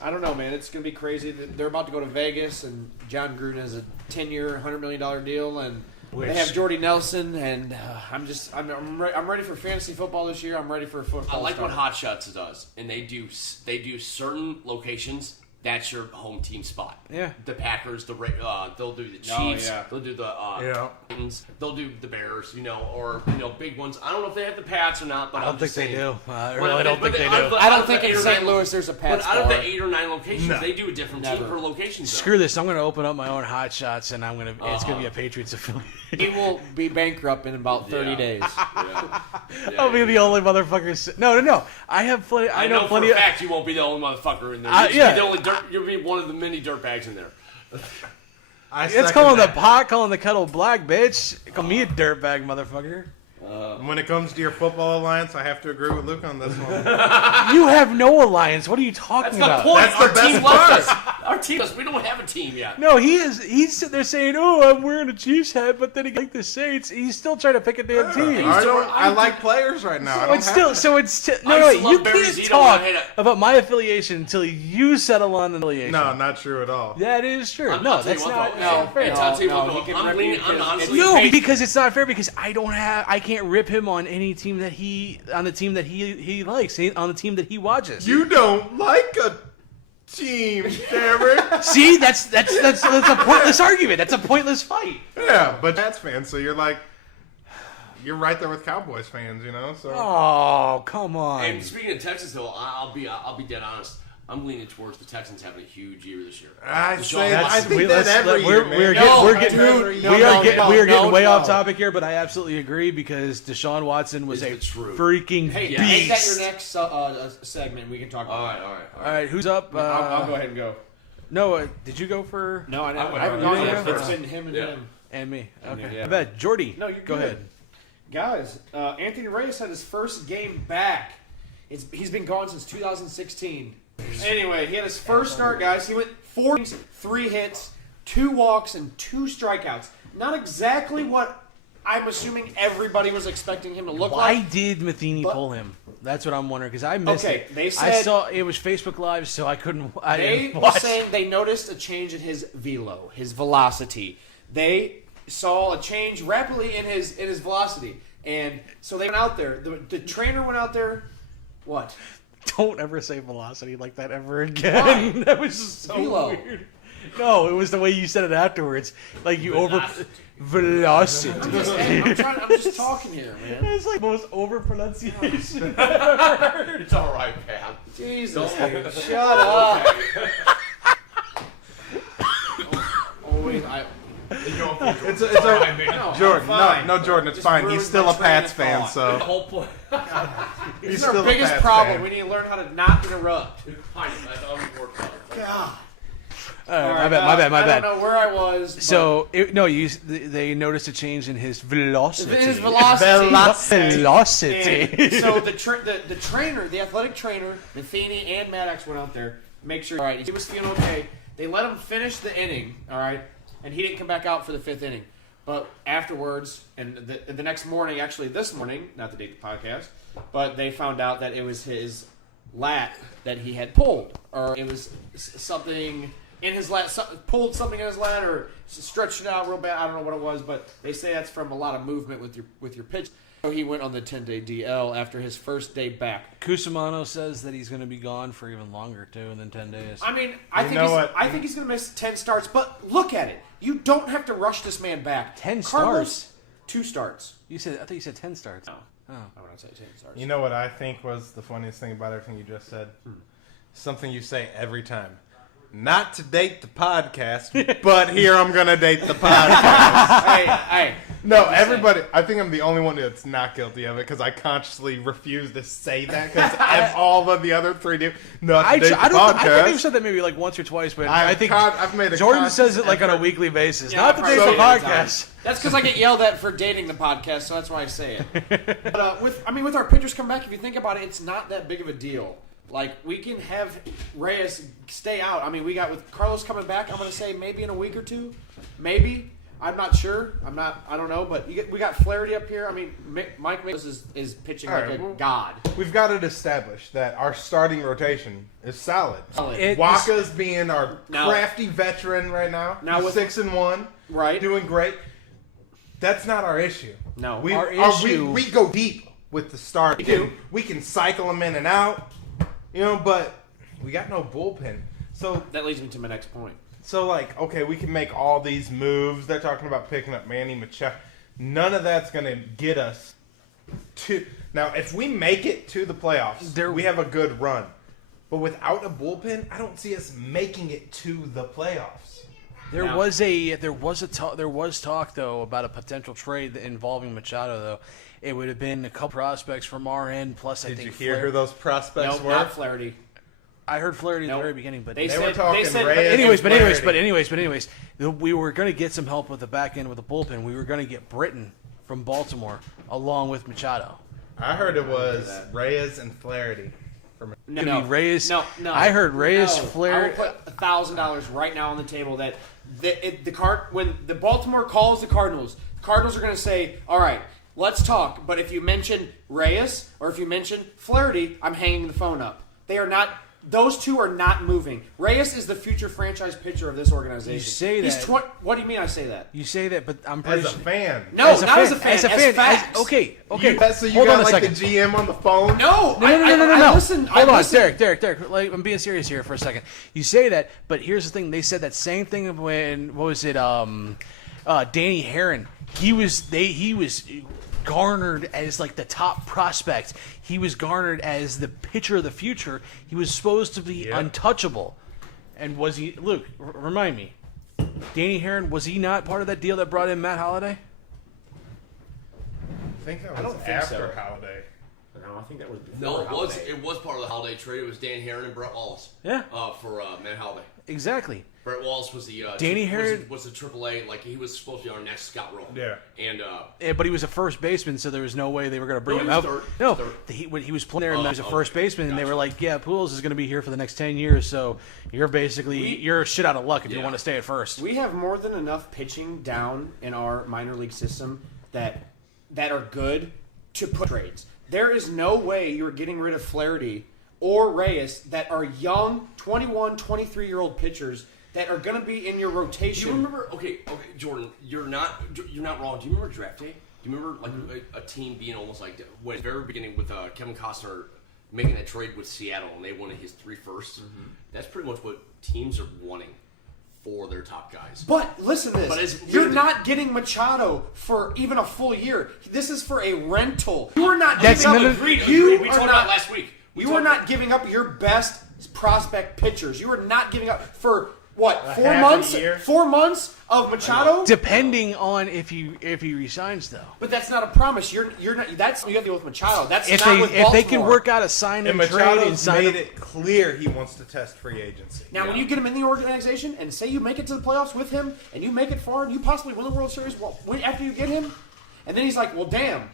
I don't know, man. It's going to be crazy. They're about to go to Vegas, and John Gruden has a 10-year, $100 million deal, and they have Jordy Nelson, and I'm ready for fantasy football this year. I'm ready for football. I like what Hot Shots does, and they do certain locations. That's your home team spot. Yeah. The Packers, they'll do the Chiefs, they'll do the Titans, they'll do the Bears, or big ones. I don't know if they have the Pats or not, but I don't think they do. I But- really don't but think they they- do. I don't think in St. Louis there's a Pats But out of bar. the 8 or 9 locations, they do a different team per location. Screw this. I'm going to open up my own Hot Shots, and it's going to be a Patriots affiliate. He will be bankrupt in about 30 days. I'll be the only motherfucker. No. I have plenty. I know plenty for a of. fact you won't be the only motherfucker in there. You'll be one of the many dirtbags in there. It's calling the pot, calling the kettle black, bitch. Call me a dirtbag, motherfucker. When it comes to your football alliance, I have to agree with Luke on this one. You have no alliance. What are you talking That's about? the point. That's the Our best team part. left us. Our team, we don't have a team yet. No, he's sitting there saying, "Oh, I'm wearing a Chiefs hat," but then he like the Saints. He's still trying to pick a damn team. I like players right now. No, you can't talk about my affiliation until you settle on an affiliation. No, not true at all. That is true. I'll No, tell you that's what, not though. fair. I'll tell you what, he though, can I'm rip leaning. you I'm because honestly. No, because it's not fair. Because I can't rip him on any team that on the team that he likes, on the team that he watches. You don't like a team, Derek. See, that's a pointless argument. That's a pointless fight. Yeah, but Pats fans, so you're right there with Cowboys fans, So Oh, come on. And speaking of Texans, though, I'll be dead honest. I'm leaning towards the Texans having a huge year this year. I Deshaun think that every year, man. We're getting way off topic here, but I absolutely agree because Deshaun Watson was a Is the truth. freaking Hey, beast. make that your next segment. We can talk about All it. right. All right, who's up? I'll go ahead and go. No, did you go for? No, I went haven't already. gone yet. Yeah. It's been him and Yeah. him. And me. Okay. Yeah. I bet Jordy. No, you're go good. ahead. Guys, Anthony Reyes had his first game back. He's been gone since 2016. Anyway, he had his first start, guys. He went 4 innings, 3 hits, 2 walks, and 2 strikeouts. Not exactly what I'm assuming everybody was expecting him to look Why like. did Matheny But- pull him? That's what I'm wondering because I missed it. they I said saw it was Facebook Live, so I couldn't. I they didn't were watch. saying they noticed a change in his velo, his velocity. They saw a change rapidly in his velocity, and so they went out there. The trainer went out there. What? Don't ever say velocity like that ever again. Why? That was just so Velo. weird. No, it was the way you said it afterwards. Like you velocity. I'm just talking here, man. It's like most over pronunciation. It's all right, Pat. Jesus, dude, shut up. Oh wait, It's no, Jordan. fine. No, Jordan. It's Just fine. ruined He's still my a Pats train fan, of The so whole point. he's It's our still a biggest Pats problem. fan. We need to learn how to not interrupt. Fine, I thought we worked on it. God. All right, All my right, bad. I don't know where I was. but So they noticed a change in his velocity. his velocity. Velocity. And so the trainer, the athletic trainer, Matheny and Maddox went out there, make sure. All right, he was feeling okay. They let him finish the inning. All right, and he didn't come back out for the 5th inning. But afterwards, and the next morning, actually this morning, not to date the podcast, but they found out that it was his lat that he had pulled, or it was something in his lat, pulled something in his lat, or stretched it out real bad. I don't know what it was, but they say that's from a lot of movement with your pitch. So he went on the 10-day DL after his first day back. Cusimano says that he's going to be gone for even longer too than 10 days. I mean, I think he's going to miss 10 starts. But look at it. You don't have to rush this man back. 10 Carlos, starts? 2 starts. I thought you said 10 starts. No. Oh. I would not say 10 starts. You know what I think was the funniest thing about everything you just said? Something you say every time. Not to date the podcast, but here I'm going to date the podcast. hey. No, everybody. I think I'm the only one that's not guilty of it because I consciously refuse to say that because all of the other 3 do. Not to date the I think podcast. you've said that maybe like once or twice, but I've I think I've made a Jordan conscious says it like on a effort. weekly basis. Yeah, Not the I've day heard of the it many podcast. times. That's because I get yelled at for dating the podcast, so that's why I say it. But with our pitchers come back, if you think about it, it's not that big of a deal. Like, we can have Reyes stay out. I mean, we got with Carlos coming back, I'm going to say maybe in a week or two. Maybe. I'm not sure. I don't know. But we got Flaherty up here. I mean, Mike Mikolas is pitching like a god. We've got it established that our starting rotation is solid. Solid. Waka's being our crafty veteran right now. Now with 6-1, right, doing great. That's not our issue. No, we go deep with the start. We can cycle them in and out, but we got no bullpen. So that leads me to my next point. So, okay, we can make all these moves. They're talking about picking up Manny Machado. None of that's going to get us to... Now, if we make it to the playoffs, we have a good run. But without a bullpen, I don't see us making it to the playoffs. There was talk though about a potential trade involving Machado though. It would have been a couple prospects from our end plus I think. Did you hear who those prospects were? Not Flaherty. I heard Flaherty at the very beginning, but they were talking Reyes. Anyways, we were going to get some help with the back end with the bullpen. We were going to get Britton from Baltimore along with Machado. I heard it was Reyes and Flaherty. Reyes. No. I heard Reyes, Flaherty. I will put $1,000 right now on the table that when the Baltimore calls the Cardinals are going to say, "All right, let's talk." But if you mention Reyes or if you mention Flaherty, I'm hanging the phone up. They are not. Those two are not moving. Reyes is the future franchise pitcher of this organization. You say that. What do you mean I say that? You say that, but I'm pretty as a fan. No, not as a fan. As facts. Okay. So you got like the GM on the phone? No. Listen. Hold on, Derek. Like, I'm being serious here for a second. You say that, but here's the thing. They said that same thing when Danny Herron. He was garnered as like the top prospect. He was garnered as the pitcher of the future. He was supposed to be untouchable. And was he? Luke, remind me. Danny Herron, was he not part of that deal that brought in Matt Holliday? I think that was after Holliday. No, I think that was before. No, it was part of the Holliday trade. It was Dan Herron and Brett Wallace. Yeah. For Matt Holliday. Exactly. Brett Wallace was the Danny Herron was the AAA, like he was supposed to be our next Scott Rowe. Yeah. And but he was a first baseman, so there was no way they were going to bring him out. When he was playing there, he was a first baseman, and they were like, "Yeah, Pujols is going to be here for the next 10 years, so you're basically you're shit out of luck if you want to stay at first." We have more than enough pitching down in our minor league system that are good to put trades. There is no way you're getting rid of Flaherty or Reyes that are young, 21, 23-year-old pitchers that are going to be in your rotation. Do you remember? Okay, Jordan, you're not wrong. Do you remember draft day? Do you remember like a team being almost like when at the very beginning with Kevin Costner making that trade with Seattle and they wanted his 3 firsts? Mm-hmm. That's pretty much what teams are wanting for their top guys. But listen to this. You're not getting Machado for even a full year. This is for a rental. You are not giving up. We talked about last week. You are not giving up your best prospect pitchers. You are not giving up for what? 4 months? 4 months of Machado? Depending on if he resigns, though. But that's not a promise. You're not. That's you have to deal with Machado. That's not with Baltimore. If they can work out a sign and trade Machado's made it clear he wants to test free agency. Now, when you get him in the organization and say you make it to the playoffs with him and you make it far and you possibly win the World Series after you get him, and then he's like, "Well, damn.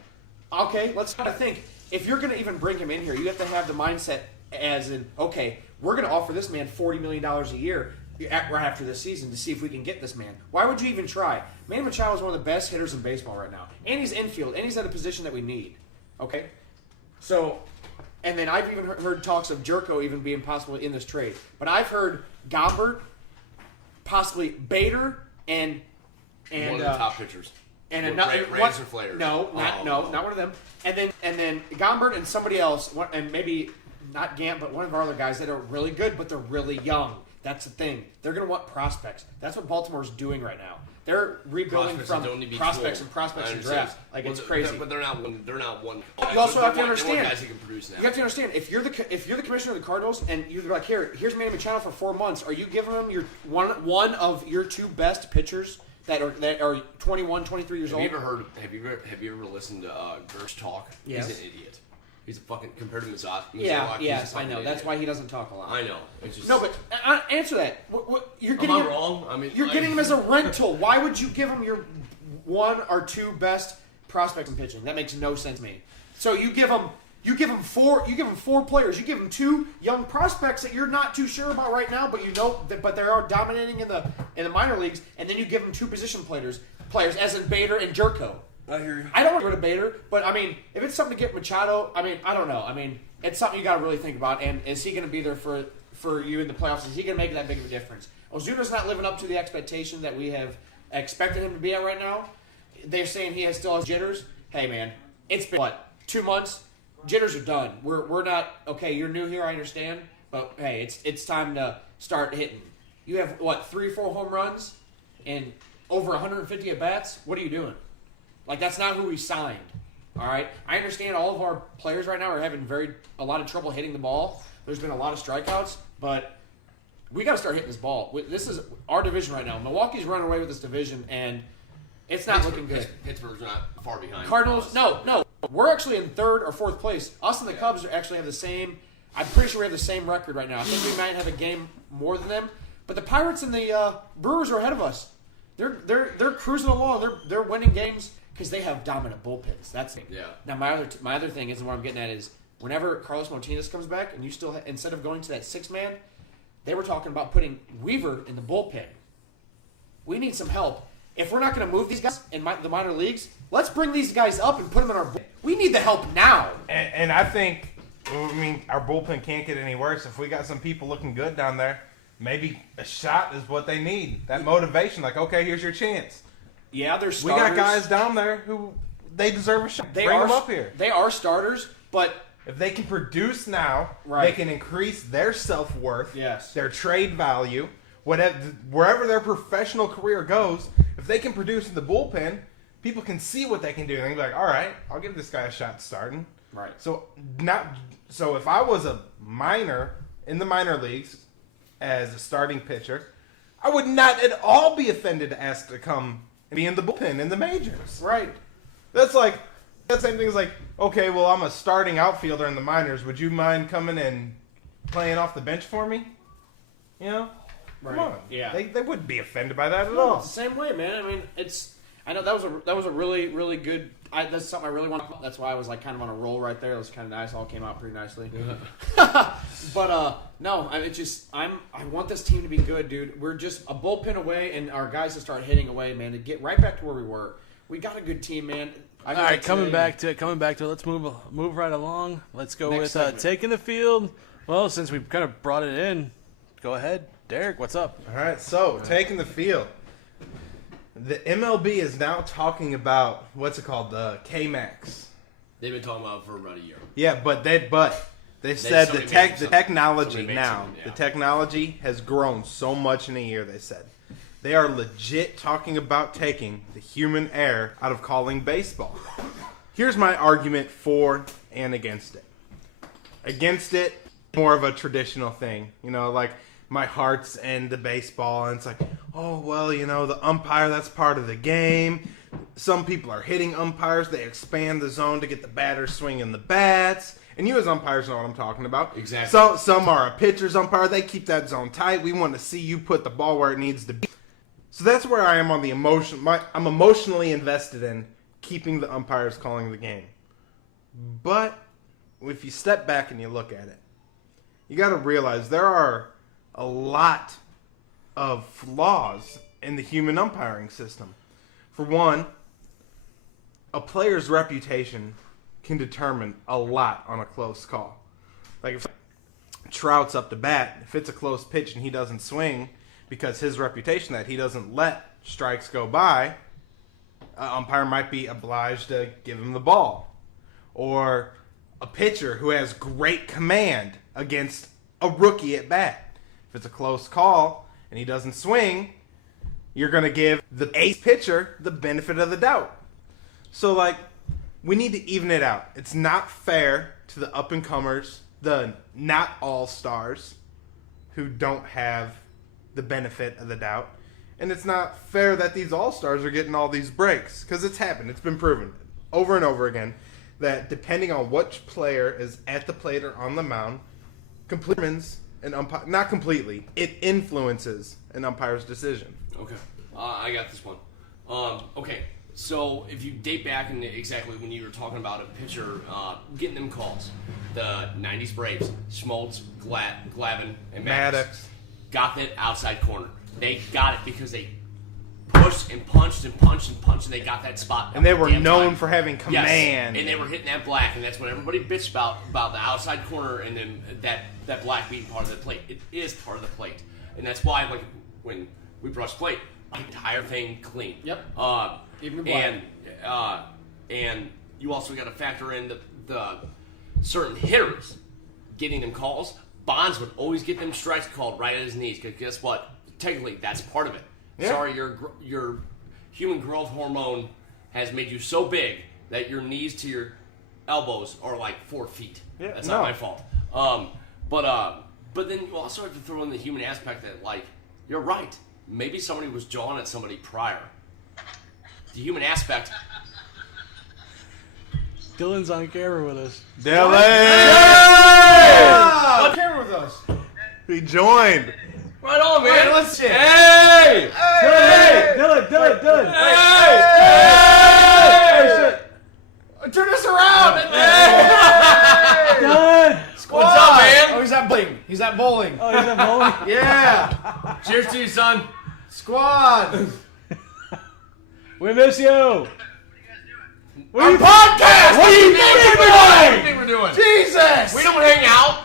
Okay, let's try to think. If you're going to even bring him in here, you have to have the mindset as in, okay, we're going to offer this man $40 million a year right after this season to see if we can get this man. Why would you even try? Manny Machado is one of the best hitters in baseball right now. And he's infield, and he's at a position that we need. Okay? So, and then I've even heard talks of Jerko even being possible in this trade. But I've heard Gombert, possibly Bader, and one of the top pitchers. And another Reyes or Flaherty. No, not one of them. And then Gombert and somebody else, and maybe not Gant, but one of our other guys that are really good, but they're really young. That's the thing. They're going to want prospects. That's what Baltimore's doing right now. They're rebuilding from prospects and drafts. Like it's crazy. But they're not one. You also have to understand. Guys who can produce now. You have to understand if you're the commissioner of the Cardinals and you're like, here's Manny Machado for 4 months. Are you giving him your one of your 2 best pitchers that are 21, 23 years old? Have you ever listened to Gersh talk? Yes. He's an idiot. He's a fucking compared to Mizot. Yes, I know. That's why he doesn't talk a lot. I know. It's just, no, but answer that. You're getting am I wrong? I mean, you're getting him as a rental. Why would you give him your 1 or 2 best prospects in pitching? That makes no sense to me. So you give him You give him four players. You give him 2 young prospects that you're not too sure about right now, but you know but they are dominating in the minor leagues, and then you give him 2 position players as in Bader and Jerko. I hear you. I don't want to go to Bader, but I mean, if it's something to get Machado, I mean, I don't know. I mean, it's something you got to really think about. And is he going to be there for you in the playoffs? Is he going to make that big of a difference? Ozuna's not living up to the expectation that we have expected him to be at right now. They're saying he still has jitters. Hey, man, it's been, 2 months? Jitters are done. We're not, okay, you're new here, I understand, but hey, it's time to start hitting. You have, 3 or 4 home runs and over 150 at-bats? What are you doing? Like, that's not who we signed, all right? I understand all of our players right now are having a lot of trouble hitting the ball. There's been a lot of strikeouts, but we got to start hitting this ball. This is our division right now. Milwaukee's running away with this division, and it's not looking good. Pittsburgh's not far behind. Cardinals, no. We're actually in 3rd or 4th place. Us and the Cubs actually have the same. I'm pretty sure we have the same record right now. I think we might have a game more than them. But the Pirates and the Brewers are ahead of us. They're cruising along. They're winning games because they have dominant bullpens. That's it. Yeah. Now my other thing is, and what I'm getting at is, whenever Carlos Martinez comes back, and you still instead of going to that 6-man, they were talking about putting Weaver in the bullpen. We need some help. If we're not going to move these guys in the minor leagues, let's bring these guys up and put them in our bullpen. We need the help now. And I think, our bullpen can't get any worse. If we got some people looking good down there, maybe a shot is what they need. That motivation, like, okay, here's your chance. Yeah, they're We starters. got guys down there who they deserve a shot. Bring them up here. They are starters, but if they can produce now, Right. they can increase their self-worth, Yes. their trade value, wherever their professional career goes. If they can produce in the bullpen, people can see what they can do. And they can be like, all right, I'll give this guy a shot starting. Right. So if I was a minor in the minor leagues as a starting pitcher, I would not at all be offended to ask to come and be in the bullpen in the majors. right. That's like that same thing as like, okay, well, I'm a starting outfielder in the minors. Would you mind coming and playing off the bench for me? You know? Right. Come on. Yeah. They wouldn't be offended by that at No, all. it's the same way, man. I mean, I know that was a really, really good. That's something I really want. That's why I was like kind of on a roll right there. It was kind of nice. All came out pretty nicely. But no, I want this team to be good, dude. We're just a bullpen away, and our guys to start hitting away, man, to get right back to where we were. We got a good team, man. All right, coming back to it. Let's move right along. Let's go Next with segment. taking the field. Well, since we've kind of brought it in, go ahead, Derek. What's up? All right, so taking the field. The MLB is now talking about what's it called, the K-Max. They've been talking about it for about a year. Yeah, but they said the technology somebody made now, something, yeah. the technology has grown so much in a year. They said they are legit talking about taking the human error out of calling baseball. Here's my argument for and against it. Against it, more of a traditional thing, like my heart's in the baseball, and it's like, oh well, the umpire, that's part of the game. Some people are hitting umpires. They expand the zone to get the batters swinging the bats. And you as umpires know what I'm talking about. Exactly. So some are a pitcher's umpire. They keep that zone tight. We want to see you put the ball where it needs to be. So that's where I am on the emotion. I'm emotionally invested in keeping the umpires calling the game. But if you step back and you look at it, you got to realize there are a lot of flaws in the human umpiring system. For one, a player's reputation can determine a lot on a close call. Like if Trout's up to bat, if it's a close pitch and he doesn't swing because his reputation that he doesn't let strikes go by, an umpire might be obliged to give him the ball. Or a pitcher who has great command against a rookie at bat. If it's a close call and he doesn't swing, you're going to give the ace pitcher the benefit of the doubt. So, we need to even it out. It's not fair to the up-and-comers, the not all-stars, who don't have the benefit of the doubt. And it's not fair that these all-stars are getting all these breaks. Because it's happened. It's been proven over and over again that depending on which player is at the plate or on the mound, not completely, it influences an umpire's decision. Okay. I got this one. Okay. So if you date back in exactly when you were talking about a pitcher getting them calls, the 90s Braves, Schmaltz, Glavine, and Maddox got that outside corner. They got it because they pushed and punched and punched and punched, and they got that spot. And they were known time. for having command. Yes, and they were hitting that black, and that's what everybody bitched about the outside corner and then that black being part of the plate. It is part of the plate, and that's why like when we brush plate, the entire thing clean. Yep. Even and you also got to factor in the certain hitters getting them calls. Bonds would always get them strikes called right at his knees, because guess what? Technically, that's part of it. Yeah. Sorry, your human growth hormone has made you so big that your knees to your elbows are like 4 feet. Yeah, that's not my fault. But then you also have to throw in the human aspect that, like, you're right. Maybe somebody was jawing at somebody prior. The human aspect. Dylan's on camera with us. Dylan! On camera with us. He joined. Right on, man. Right, let's see. Hey! Dylan! Hey! Turn us around! Dylan! What's up, man? Oh, he's at bowling. He's at bowling. Oh, he's at bowling? Yeah. Cheers to you, son. Squad. We miss you! What are Our you podcast! What do you think we're doing? What do you think we're doing? Jesus. We don't hang out.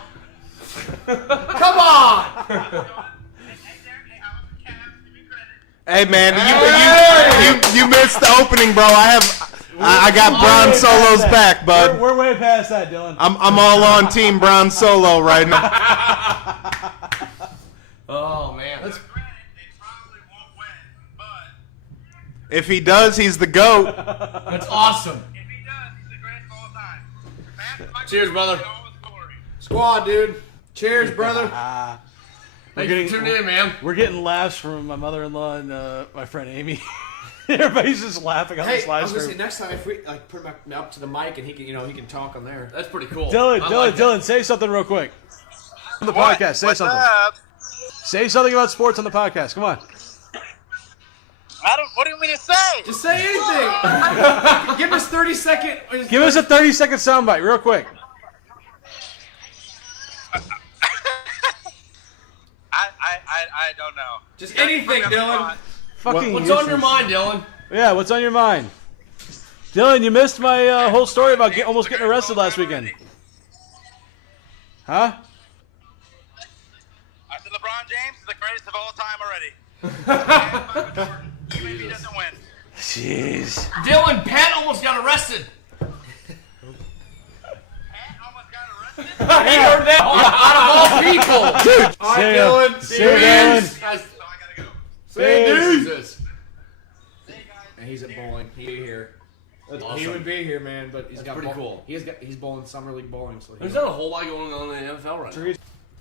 Come on. Hey man, you missed the opening, bro. I got Bron Solo's back, bud. We're way past that, Dylan. I'm all on Team Bron Solo right now. Oh, man. If he does, he's the GOAT. That's awesome. Cheers, brother. Squad, dude. Cheers, brother. Thanks for tuning in, man. We're getting laughs from my mother-in-law and my friend Amy. Everybody's just laughing on this I live was gonna stream. say next time if we like put him up to the mic and he can talk on there. That's pretty cool. Dylan, say something real quick. On the podcast, say something. Up? Say something about sports on the podcast. Come on. What do you mean to say? Just say anything. Give us 30-second. Give us a 30-second soundbite, real quick. I don't know. Just anything, Dylan. Fucking What's useless. on your mind, Dylan? Yeah, what's on your mind? Dylan, you missed my whole story about almost getting arrested last weekend. Huh? I said LeBron James is the greatest of all time already. Even if he doesn't win. Jeez. Dylan, Pat almost got arrested. Pat almost got arrested? He heard that out of all people. Dude, All right, Dylan. See ya, Dylan. So I gotta go. Jesus. And he's at bowling. He'd be here. He Awesome. would be here, man. But he's got pretty cool. He's bowling summer league bowling. So There's not a whole lot going on in the NFL right now.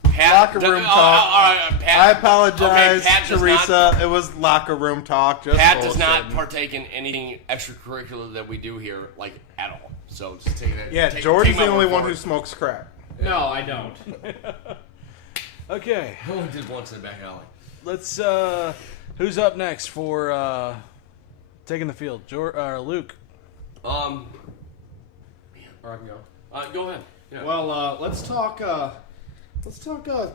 Pat, locker room talk. All right, Pat. I apologize, Okay, Pat does Teresa. It was locker room talk. Just Pat does bullshitting. not partake in anything extracurricular that we do here, like, at all. So just take that. Yeah, take Jordan's my the only word one for who it. smokes crack. No, I don't. Okay, I only did once in the back alley. let's. Who's up next for taking the field? Luke. Man. Or I can go. Go ahead. Yeah. Well, let's talk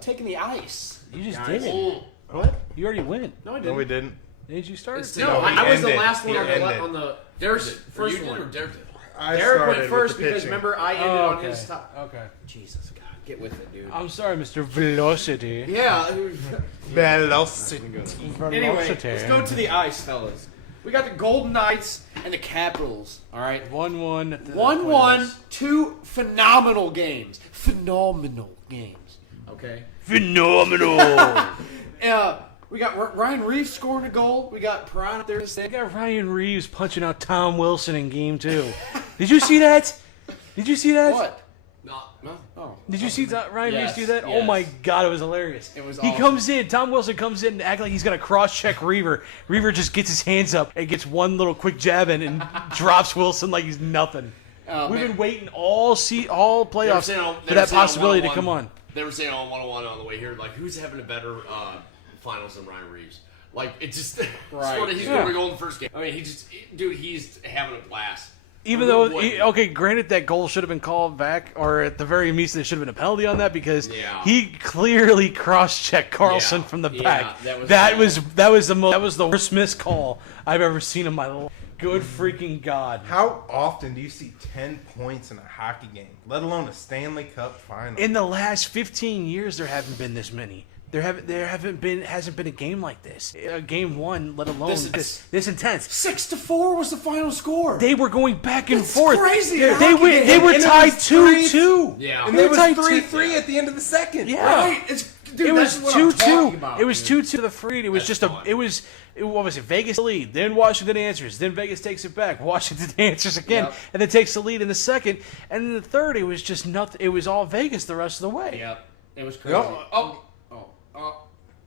taking the ice. You just Guys. did it. What? You already went. No, I No, didn't. we didn't. Did you start? It's No, No, I was the ended. last one He on ended. the Derek first you did one. or Derek did? I Derek started went with first the because pitching. remember I ended Oh, on okay. his top. Okay. Jesus, God, get with it, dude. I'm sorry, Mr. Velocity. Yeah. Velocity. Anyway, let's go to the ice, fellas. We got the Golden Knights and the Capitals. All right, 1-1. 1-1. Two phenomenal games. Phenomenal games. Okay. Phenomenal. We got Ryan Reeves scoring a goal. We got Perron up there to They stay. got Ryan Reeves punching out Tom Wilson in Game 2. Did you see that? Did you see that? What? No. Oh. Did you see Ryan Yes, Reeves do that? yes. Oh my God, it was hilarious. It was He awesome. comes in, Tom Wilson comes in and act like he's going to cross-check Reaver. Reaver just gets his hands up and gets one little quick jab in and drops Wilson like he's nothing. Oh, We've man. been waiting all playoffs for that possibility to come on. They were saying on 101 on the way here, like, who's having a better finals than Ryan Reeves? Like, it just... Right. He's going to go in the first game. I mean, he's having a blast. Even though, okay, granted that goal should have been called back, or at the very least there should have been a penalty on that because he clearly cross-checked Carlson from the back. That was the worst missed call I've ever seen in my life. Good freaking God! How often do you see 10 points in a hockey game, let alone a Stanley Cup final? In the last 15 years, there haven't been this many. Hasn't been a game like this. Game one, let alone this intense. 6-4 was the final score. They were going back and That's forth. crazy. They were tied 2-2. Yeah. And it was 3-3 at the end of the second. Yeah. Right. It was 2-2. It was 2-2 to the Freed. It was just what was it? Vegas lead. Then Washington answers. Then Vegas takes it back. Washington answers again, and then takes the lead in the second. And in the third, it was just nothing. It was all Vegas the rest of the way. Yep. It was crazy.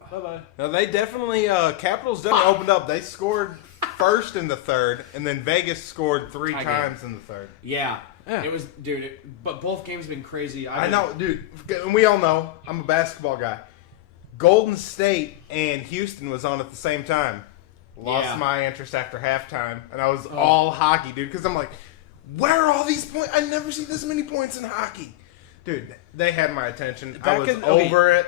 Bye-bye. No, they definitely Capitals definitely opened up. They scored first in the third, and then Vegas scored three times in the third. Yeah. It was, dude. But both games have been crazy. I know, dude. And we all know I'm a basketball guy. Golden State and Houston was on at the same time. Lost my interest after halftime, and I was all hockey, dude. Because I'm like, where are all these points? I never see this many points in hockey, dude. They had my attention. I was over it.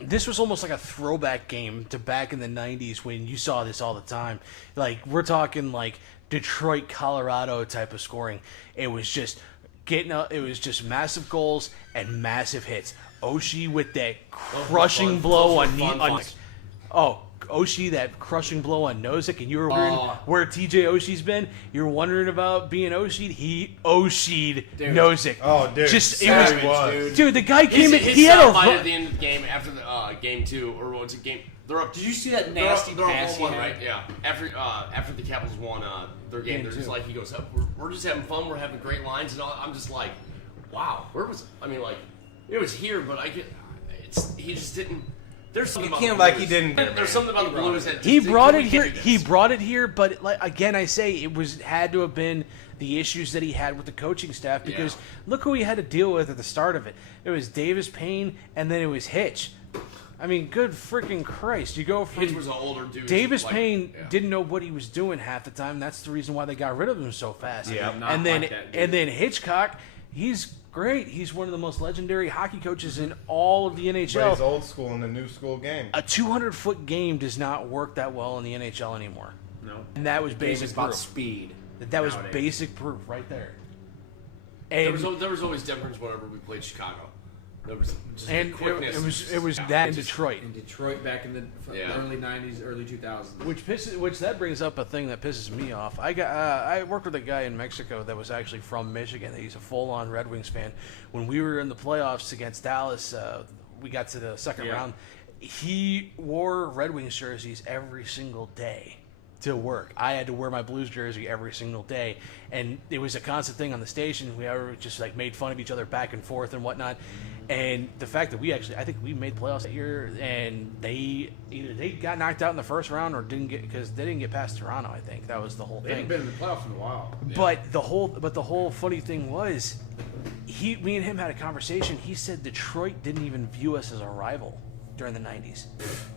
This was almost like a throwback game to back in the 90s when you saw this all the time. Like, we're talking like Detroit, Colorado type of scoring. It was just massive goals and massive hits. Oshie with that crushing blow on Oshie, that crushing blow on Nozick, and you were wondering where TJ Oshie's been. You're wondering about being Oshied. He Oshied Nozick. Oh, dude. Dude, the guy came in. He had a at the end of the game after the game two, or what's it game? They're up. Did you see that nasty pass he had? Right? Yeah. After the Capitals won their game, they're just like, he goes, we're just having fun. We're having great lines, and all. I'm just like, wow. Where was it? I mean, like, it was here, but he just didn't. There's something he didn't. There's something about the Blues that he brought it here. He brought it here, but like, again, I say it had to have been the issues that he had with the coaching staff because look who he had to deal with at the start of it. It was Davis Payne, and then it was Hitch. I mean, good freaking Christ! You go from Hitch was an older dude. Davis Payne didn't know what he was doing half the time. That's the reason why they got rid of him so fast. Yeah, and then Hitchcock, he's great. He's one of the most legendary hockey coaches in all of the NHL. But he's old school in the new school game. A 200-foot game does not work that well in the NHL anymore. No. And that was basic about proof. speed. That was basic proof right there. And there was always difference whenever we played Chicago. There was just it was that in Detroit. In Detroit back in the early 90s, early 2000s. Which that brings up a thing that pisses me off. I worked with a guy in Mexico that was actually from Michigan. He's a full-on Red Wings fan. When we were in the playoffs against Dallas, we got to the second round. He wore Red Wings jerseys every single day to work. I had to wear my Blues jersey every single day, and it was a constant thing on the station. We ever just like made fun of each other back and forth and whatnot. And the fact that I think we made playoffs that year, and they got knocked out in the first round or didn't get, because they didn't get past Toronto. I think that was the whole thing. They haven't been in the playoffs in a while. But the whole funny thing was, me and him had a conversation. He said Detroit didn't even view us as a rival during the 90s.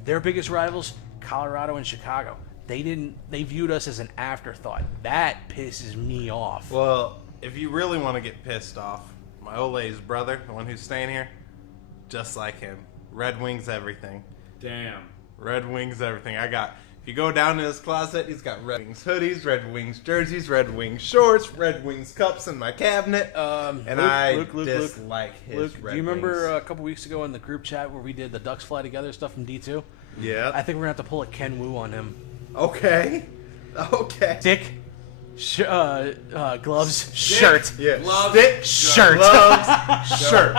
Their biggest rivals, Colorado and Chicago. They viewed us as an afterthought. That pisses me off. Well, if you really want to get pissed off, my Ole's brother, the one who's staying here, just like him. Red Wings everything. Damn. Red Wings everything. If you go down in his closet, he's got Red Wings hoodies, Red Wings jerseys, Red Wings shorts, Red Wings cups in my cabinet. And Luke, dislike his Luke, Red do you remember Wings. a couple weeks ago in the group chat where we did the Ducks Fly Together stuff from D2? Yeah. I think we're going to have to pull a Ken Wu on him. Okay. Stick, gloves, shirt. Yeah. Gloves, shirt. Gloves, shirt.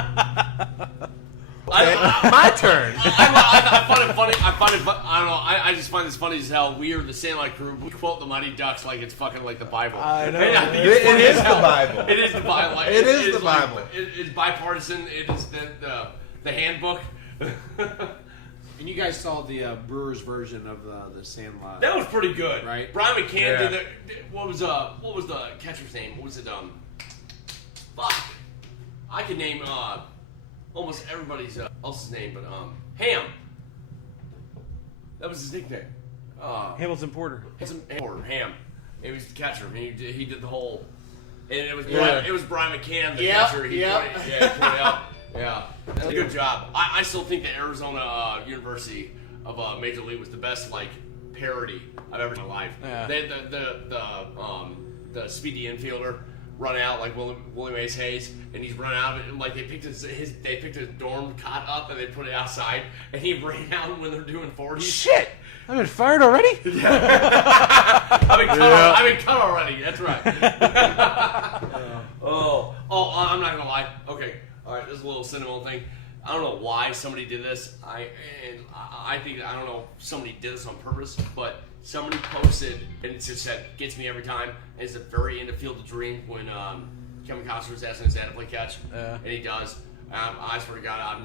My turn. I find it funny. I don't know. I just find this funny as hell. We are the Sandlot Crew. We quote the Mighty Ducks like it's fucking like the Bible. I know. And I think It funny is as hell. the Bible. It is the Bible. Like, It is the like- Bible. It's bipartisan. It is the handbook. And you guys saw the Brewers version of the Sandlot. That was pretty good, right? Brian McCann Yeah. did what was the catcher's name? What was it? Fuck. I can name almost everybody's else's name, but Ham. That was his nickname. Hamilton Porter. Ham. He was the catcher. He did the whole, and it was Brian McCann, the Yep, catcher. He yep. put it out. Yeah, that's a good job. I still think that Arizona University of Major League was the best parody I've ever seen in my life. Yeah. The speedy infielder run out like Willie Mays Hayes, and he's run out of it. And they picked his dorm cot up and they put it outside, and he ran out when they're doing 40s. Shit! I've been fired already? I've been cut already. That's right. I'm not gonna lie. Okay, all right. This is a little sentimental thing. I don't know why somebody did this. I don't know if somebody did this on purpose, but somebody posted, and it just said, gets me every time, and it's the very end of Field of Dream when Kevin Costner was asking his dad to play catch, and he does. I swear to God, I'll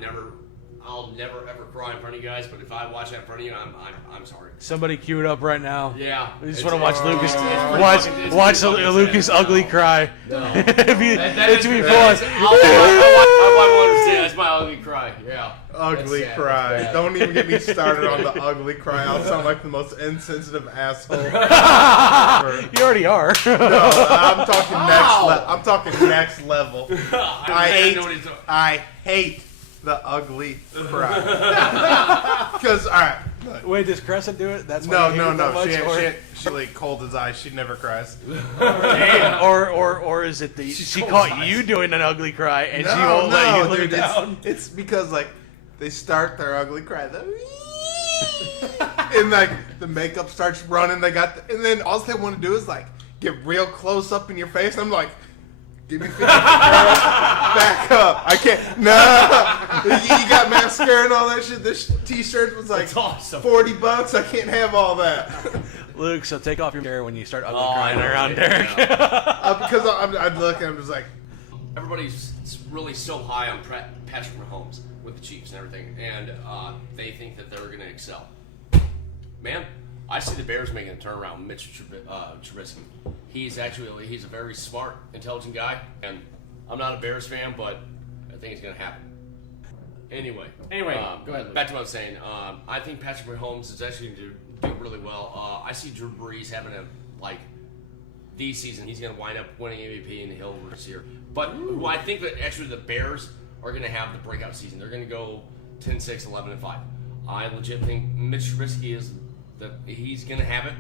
never ever cry in front of you guys, but if I watch that in front of you, I'm sorry. Somebody cue it up right now. Yeah. We just want to watch Lucas it's watch pretty Lucas ugly cry. No. It's me fun. I want to say that's my ugly cry. Yeah. Ugly That's sad. cry. That's Don't even get me started on the ugly cry. I'll sound like the most insensitive asshole. You already are. No, I'm talking I'm talking next level. I hate the ugly cry. Because all right. Wait, does Crescent do it? That's why you hate it that much, She like cold as ice. She never cries. or is it she caught you doing an ugly cry and she won't let you live it down? It's because they start their ugly cry, and the makeup starts running. And then all they want to do is get real close up in your face. I'm like, give me 50 back up. I can't. No, you got mascara and all that shit. This T-shirt was awesome. $40. I can't have all that. Luke, so take off your hair when you start ugly crying around Derek. Because I'd look and I'm just like, everybody's really so high on Patrick Mahomes with the Chiefs and everything, and they think that they're going to excel. Man, I see the Bears making a turnaround with Mitch Trubisky. He's a very smart, intelligent guy, and I'm not a Bears fan, but I think it's going to happen. Anyway, go ahead, Luke. Back to what I was saying. I think Patrick Mahomes is actually going to do really well. I see Drew Brees having the season. He's going to wind up winning MVP and he'll this year. But I think that actually the Bears are going to have the breakout season. They're going to go 10-6, 11-5. I legit think Mitch Trubisky he's going to have it.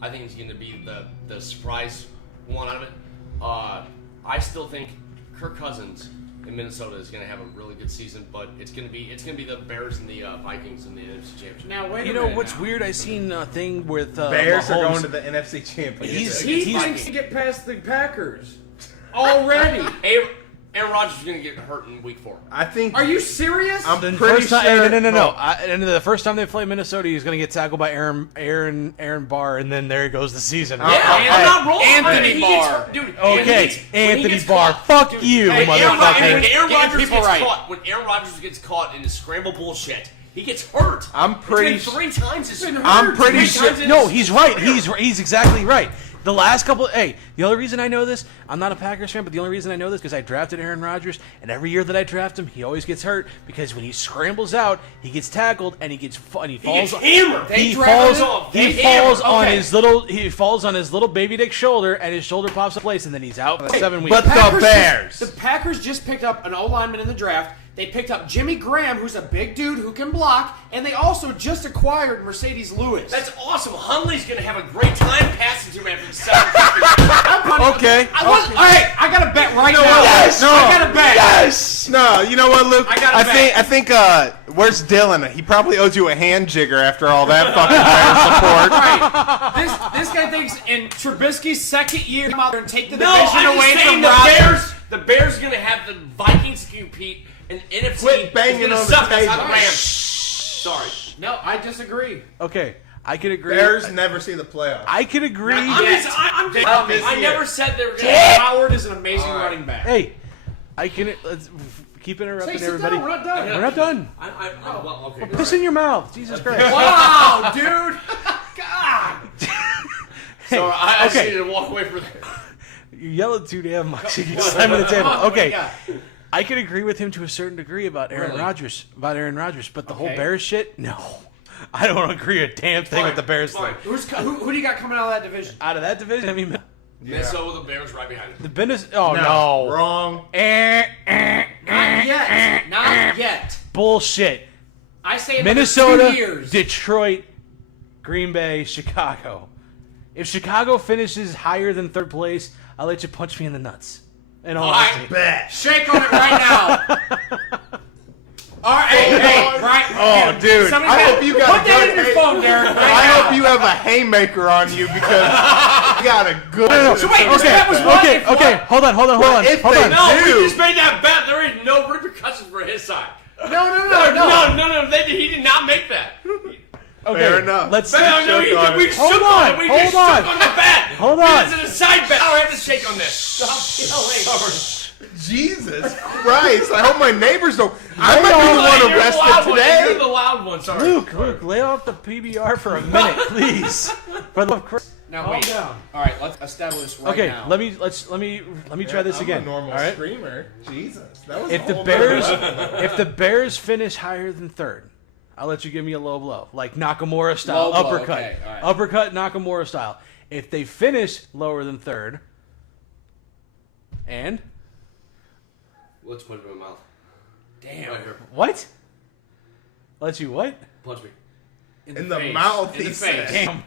I think he's going to be the surprise one out of it. I still think Kirk Cousins in Minnesota is going to have a really good season, but it's going to be the Bears and the Vikings in the NFC Championship. Now wait a You minute. know what's weird? I seen a thing with Bears Mahomes. are going to the NFC Championship. He thinks to get past the Packers already. Aaron Rodgers is going to get hurt in Week 4. I think. Are you serious? I'm The pretty first time, sure. no. And the first time they play Minnesota, he's going to get tackled by Aaron Barr, and then there goes the season. Yeah, I'm not wrong. Anthony He Barr. gets hurt, dude. Okay, when he Anthony gets Barr. caught- Fuck dude, you, hey, motherfucker. When Aaron Rodgers gets caught in his scramble bullshit, he gets hurt. I'm pretty It's been 3 times this year. I'm pretty Three sure- times in No, this he's season. right. He's exactly right. The last couple. The only reason I know this, I'm not a Packers fan, but the only reason I know this because I drafted Aaron Rodgers, and every year that I draft him, he always gets hurt because when he scrambles out, he gets tackled and he falls. gets hammered. He drafted falls. him. He They falls hammered. on Okay. his little. He falls on his little baby dick shoulder, and his shoulder pops in place, and then he's out for 7 weeks. But the Bears. The Packers just picked up an O-lineman in the draft. They picked up Jimmy Graham, who's a big dude who can block, and they also just acquired Mercedes Lewis. That's awesome. Hundley's going to have a great time passing to him after the 7. Okay. All right, I got a bet right now. Yes. No. I got a bet. Yes. No. You know what, Luke? I got a bet. I think. Where's Dylan? He probably owes you a hand jigger after all that fucking Bears support. Right. This guy thinks in Trubisky's second year, come out there and take the No, division I'm away just from saying the Rodgers. Bears are going to have the Vikings compete, and NFC Quit banging is going to on the suck us table. out the Rams. Sorry. No, I disagree. Okay, I could agree. Bears never see the playoffs. I could agree. I never said they were going to Howard is an amazing running back. Hey, I can. Let's keep interrupting Sit everybody. down, we're not done. We're not done. Well, okay. Piss in your mouth, Jesus Christ. Wow, dude. God. So I just okay. needed to walk away from that. You're yelling too damn much. You can slam on the table. What do you Okay. got? I could agree with him to a certain degree about Aaron Really? Rodgers. But the whole Okay. Bears shit, no. I don't agree a damn thing with the Bears Fine. thing. Who do you got coming out of that division? Out of that division, I mean, Minnesota, the Bears right behind them. the business. Oh no, Wrong. Not yet. Not yet. bullshit. I say another Minnesota, 2 years. Detroit, Green Bay, Chicago. If Chicago finishes higher than third place, I'll let you punch me in the nuts. In all honesty. Bet. Shake on it right now. All right, hey, right. Oh, dude. Somebody I hope you got put that in your phone, Derek. I hope you have a haymaker on you because you got a good. So wait, that was what? Okay, hold on. If Hold they on. No, do, we just made that bet. There ain't no repercussions for his side. No. He did not make that. Okay, Fair enough. Let's. We shook Hold on on, it. We hold just on. shook on the bet. Hold on. This is a side bet. I don't have to shake on this. Stop. Jesus Christ! I hope my neighbors don't. I might on. be the one You're the arrested loud one. today. You're the loud one. Sorry. Luke, lay off the PBR for a minute, please. For the Now wait. All right, let's establish right okay, now. let me try this again. I'm a normal all right. screamer. Jesus, that was If a the whole Bears, nother- if the Bears finish higher than third, I'll let you give me a low blow, like Nakamura style Low blow, uppercut, okay, all right. uppercut Nakamura style. If they finish lower than third, and Let's put it in my mouth. Damn. Right here. what? Let you what? Punch me. in the face. mouth. In He the face. said. Damn.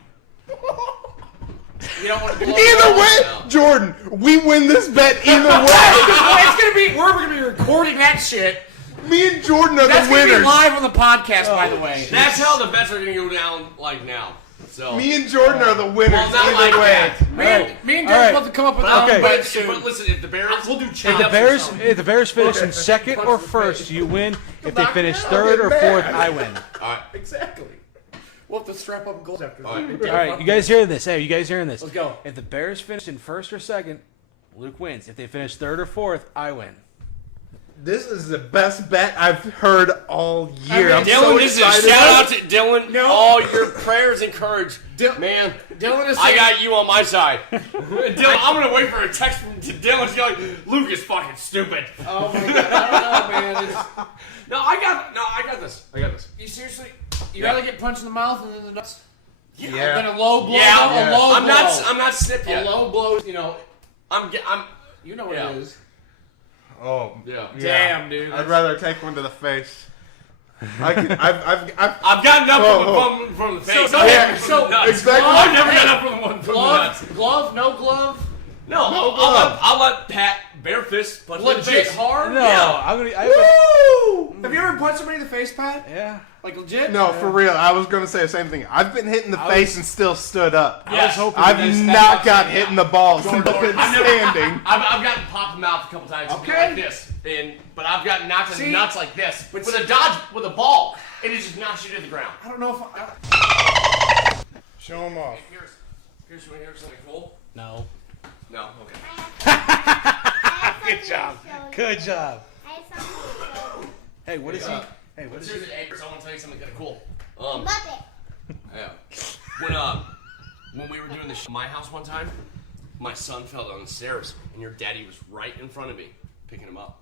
You don't want to. Either way, Jordan, we win this bet either way. It's gonna be. We're gonna be recording that shit. Me and Jordan are That's the gonna be winners. live on the podcast, by the way. That's how the bets are going to go down, like now. So. Me and Jordan are the winners Well, not either like way. that. Me and All Derek right. about to come up with But, Okay. but listen, if the Bears, we'll do If the Bears finish in second or first, you win. If they finish third or fourth, I win. All right. Exactly. We'll have to strap up goals after All that. right. All right, you guys hearing this? Hey, you guys hearing this? Let's go. If the Bears finish in first or second, Luke wins. If they finish third or fourth, I win. This is the best bet I've heard all year. I'm Dylan, so this is a excited. shout out to Dylan. No. All your prayers and courage. Man, Dylan is I saying- got you on my side. Dylan, I'm going to wait for a text from Dylan. He's like, Luke is fucking stupid. Oh my god! I don't know, man. No, I got this. I got this. You seriously? You rather get punched in the mouth and then the nuts? Yeah. Then a low blow. Yeah, A low I'm blow. not snipped A yet. low blow. You know. I'm. You know what Yeah. it is. Oh, Yeah. Damn, dude. I'd rather take one to the face. I've I've gotten up from the face. So- so- exactly. I've never gotten up from the nuts. Glove? No glove? No, I'll let Pat bare fist punch me in the Legit face. hard? No, Yeah. I'm gonna. Woo! Have you ever punched somebody in the face, Pat? Yeah. Like legit? No, for real. I was gonna say the same thing. I've been hit in the face and still stood up. I was hoping I've not got hit in the balls and been standing. I've gotten popped in the mouth a couple times. Okay. Like this, but I've gotten knocked in the See? nuts like this with a dodge with a ball, and it just knocks you to the ground. I don't know if I... Show them off. Here's something cool. No. No, okay. Good job. Good job. I have something to show you. Hey, what is he? Hey, what is he? Here's an anchor, so I want to tell you something kind of cool. Muppet. Yeah. When we were doing this at my house one time, my son fell down the stairs, and your daddy was right in front of me, picking him up.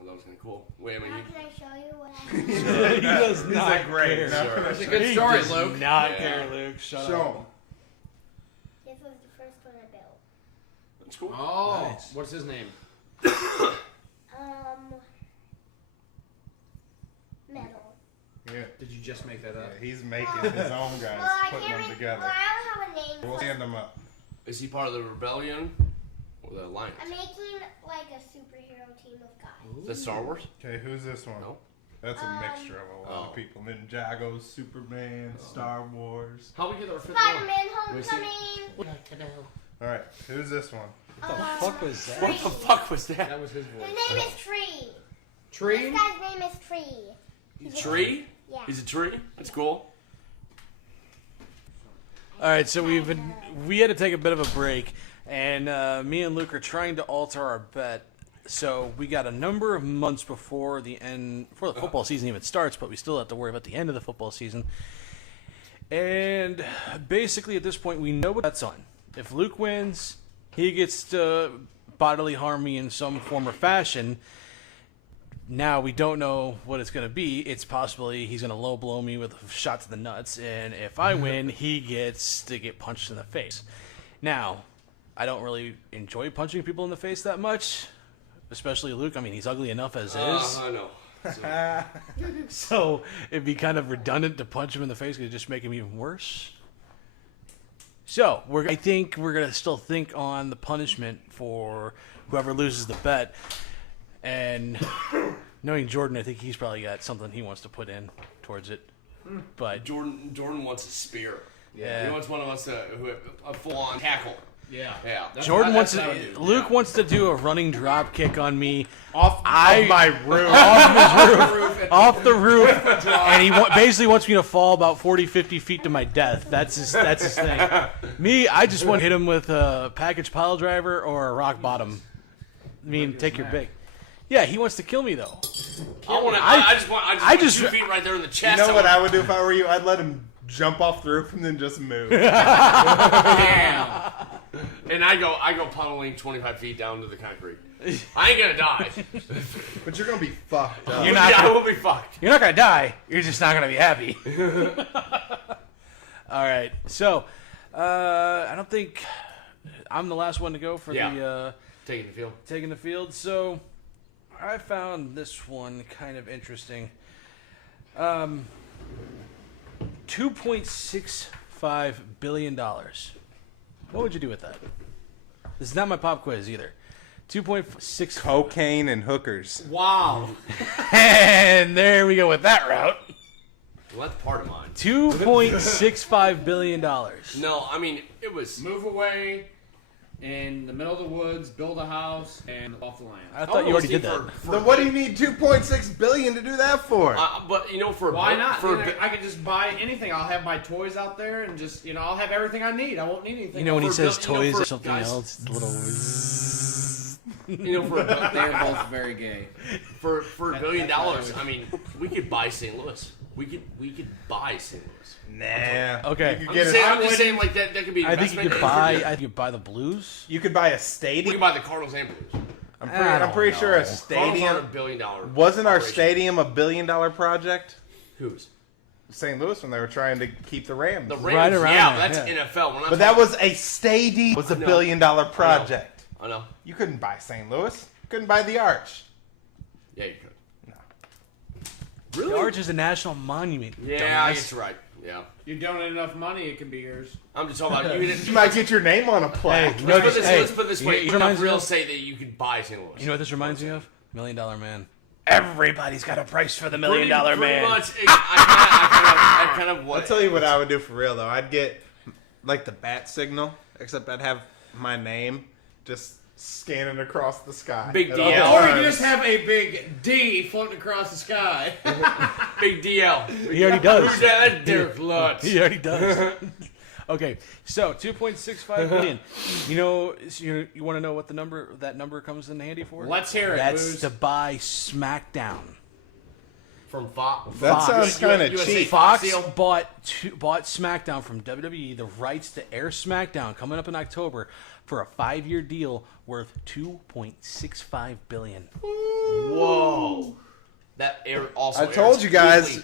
Oh, that was kind of cool. Wait a Now minute. can I show you what happened? He does not great. care. It's a good story, He does Luke. not Yeah. care, Luke. Shut Show up. 'em. This was the first one I built. That's cool. Oh, Nice. what's his name? Metal. Yeah. Did you just make that up? He's making his own guys, Well, I putting can't them Well, together. I don't have a name. We'll stand them up. Is he part of the rebellion or the alliance? I'm making like a superhero team of guys. The Star Wars? Okay, who's this one? No. That's a mixture of a lot of people. Ninjagos, Superman, Star Wars. How we get our fifth Spider-Man Let me see. Homecoming. All right, who's this one? What the fuck was that? What the fuck was that? That was his voice. His name is Tree. Tree? This guy's name is Tree. Tree? Yeah. He's a tree? That's cool. All right, so we had to take a bit of a break, and me and Luke are trying to alter our bet. So we got a number of months before the football season even starts, but we still have to worry about the end of the football season. And basically, at this point, we know what that's on. If Luke wins, he gets to bodily harm me in some form or fashion. Now we don't know what it's going to be. It's possibly he's going to low blow me with a shot to the nuts, and if I win, he gets to get punched in the face. Now, I don't really enjoy punching people in the face that much, especially Luke. I mean, he's ugly enough as is. I know. So it'd be kind of redundant to punch him in the face because it'd just make him even worse. So I think we're going to still think on the punishment for whoever loses the bet. And knowing Jordan, I think he's probably got something he wants to put in towards it. But Jordan wants a spear. Yeah. He wants one of us a full-on tackle. Yeah. Jordan wants to. Luke wants to do a running drop kick on me off my roof. off the roof, and he basically wants me to fall about 40, 50 feet to my death. That's his thing. Me, I just want to hit him with a package pile driver or a rock bottom. I mean, take your pick. Yeah, he wants to kill me though. I just want 2 feet right there in the chest. You know what I would do if I were you? I'd let him jump off the roof and then just move. Damn. And I go puddling 25 feet down to the concrete. I ain't gonna die. But you're gonna be fucked up. I will be fucked. You're not gonna die. You're just not gonna be happy. All right. So, I don't think I'm the last one to go for the taking the field. Taking the field. So, I found this one kind of interesting. $2.65 billion. What would you do with that? This is not my pop quiz either. 2.6 cocaine and hookers. Wow. And there we go with that route. Well, that's part of mine. $2.65 billion. No, I mean, it was... Move away in the middle of the woods, build a house, and off the land. I thought you already did that. Then what do you need $2.6 billion to do that for? But, for why not? For I could just buy anything. I'll have my toys out there and just, I'll have everything I need. I won't need anything. You know when he says toys or something guys, else, it's a little... They're both very gay. For $1 billion, I mean, we could buy St. Louis. We could buy St. Louis. Nah. Okay. I'm just saying, like that could be. I think you could buy. I think you could buy the Blues. You could buy a stadium. We could buy the Cardinals and Blues. I'm pretty sure a stadium. $1 billion. Wasn't our stadium a $1 billion project? Whose? St. Louis when they were trying to keep the Rams. The Rams, right around that's NFL. But that was a stadium. Was a $1 billion project. I know. You couldn't buy St. Louis. You couldn't buy the Arch. Yeah, you could. Really? The Arch is a national monument. Yeah, I guess you're right. Yeah. You donate enough money, it can be yours. I'm just talking about you. You might get your name on a plaque. Hey, let's put this way. Enough real say that you could buy St. Louis. You know what this reminds me of? $1 Million Man. Everybody's got a price for the $1 Million Man. Pretty much. I kind of. I'll tell you what I would do for real though. I'd get like the bat signal, except I'd have my name just scanning across the sky. Big DL. Or you just have a big D floating across the sky. Big DL. He already does. That's Derek Lutz. He already does. Okay, so $2.65 billion. You want to know what that number comes in handy for? Let's hear it. That's to buy Smackdown. From Fox. That sounds kind of cheap. Fox bought SmackDown from WWE, the rights to air SmackDown coming up in October for a 5-year deal worth $2.65 billion. Whoa. That air also. I told you guys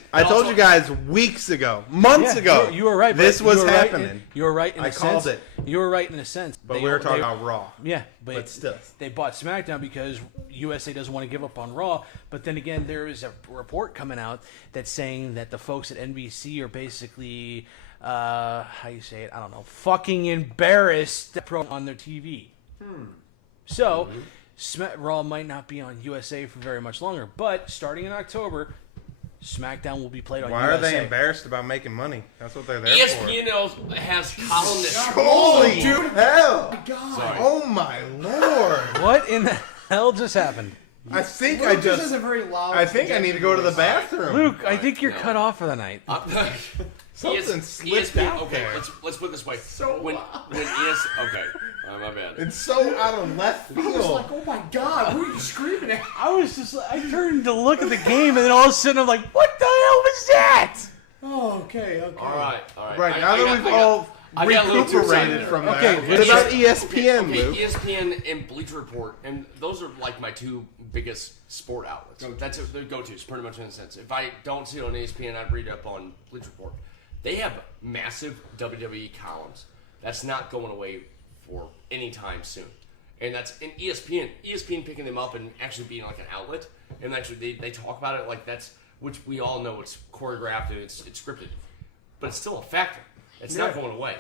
weeks ago, months ago. You were right. This was happening. You were right in a sense. I called it. You were right in a sense. But we were talking about Raw. Yeah, but still, they bought SmackDown because USA doesn't want to give up on Raw. But then again, there is a report coming out that's saying that the folks at NBC are basically, how you say it? I don't know. Fucking embarrassed on their TV. So. Raw might not be on USA for very much longer, but starting in October, SmackDown will be played on USA. Why are they embarrassed about making money? That's what they're there for. ESPN has columnists. Holy hell! Oh, God. Sorry. Oh my lord! What in the hell just happened? I think Luke just has a very loud. I think I need to go to the bathroom. Luke, I think you're cut off for the night. Something slipped out okay, there. let's put it this way. So when okay, my bad. It's so out of left field. I was like, oh my God, who are you screaming at? I turned to look at the game, and then all of a sudden I'm like, what the hell was that? Oh, okay. All right. Right, now that we've all I got a little too recuperated excited from there. that. Okay, What about Okay, ESPN, okay, Luke? ESPN and Bleacher Report, and those are like my two biggest sport outlets. That's the go-tos, pretty much in a sense. If I don't see it on ESPN, I'd read up on Bleacher Report. They have massive WWE columns. That's not going away for any time soon. And that's in ESPN. ESPN picking them up and actually being like an outlet, and actually they talk about it like that's, which we all know it's choreographed and it's scripted, but it's still a factor. It's not going away.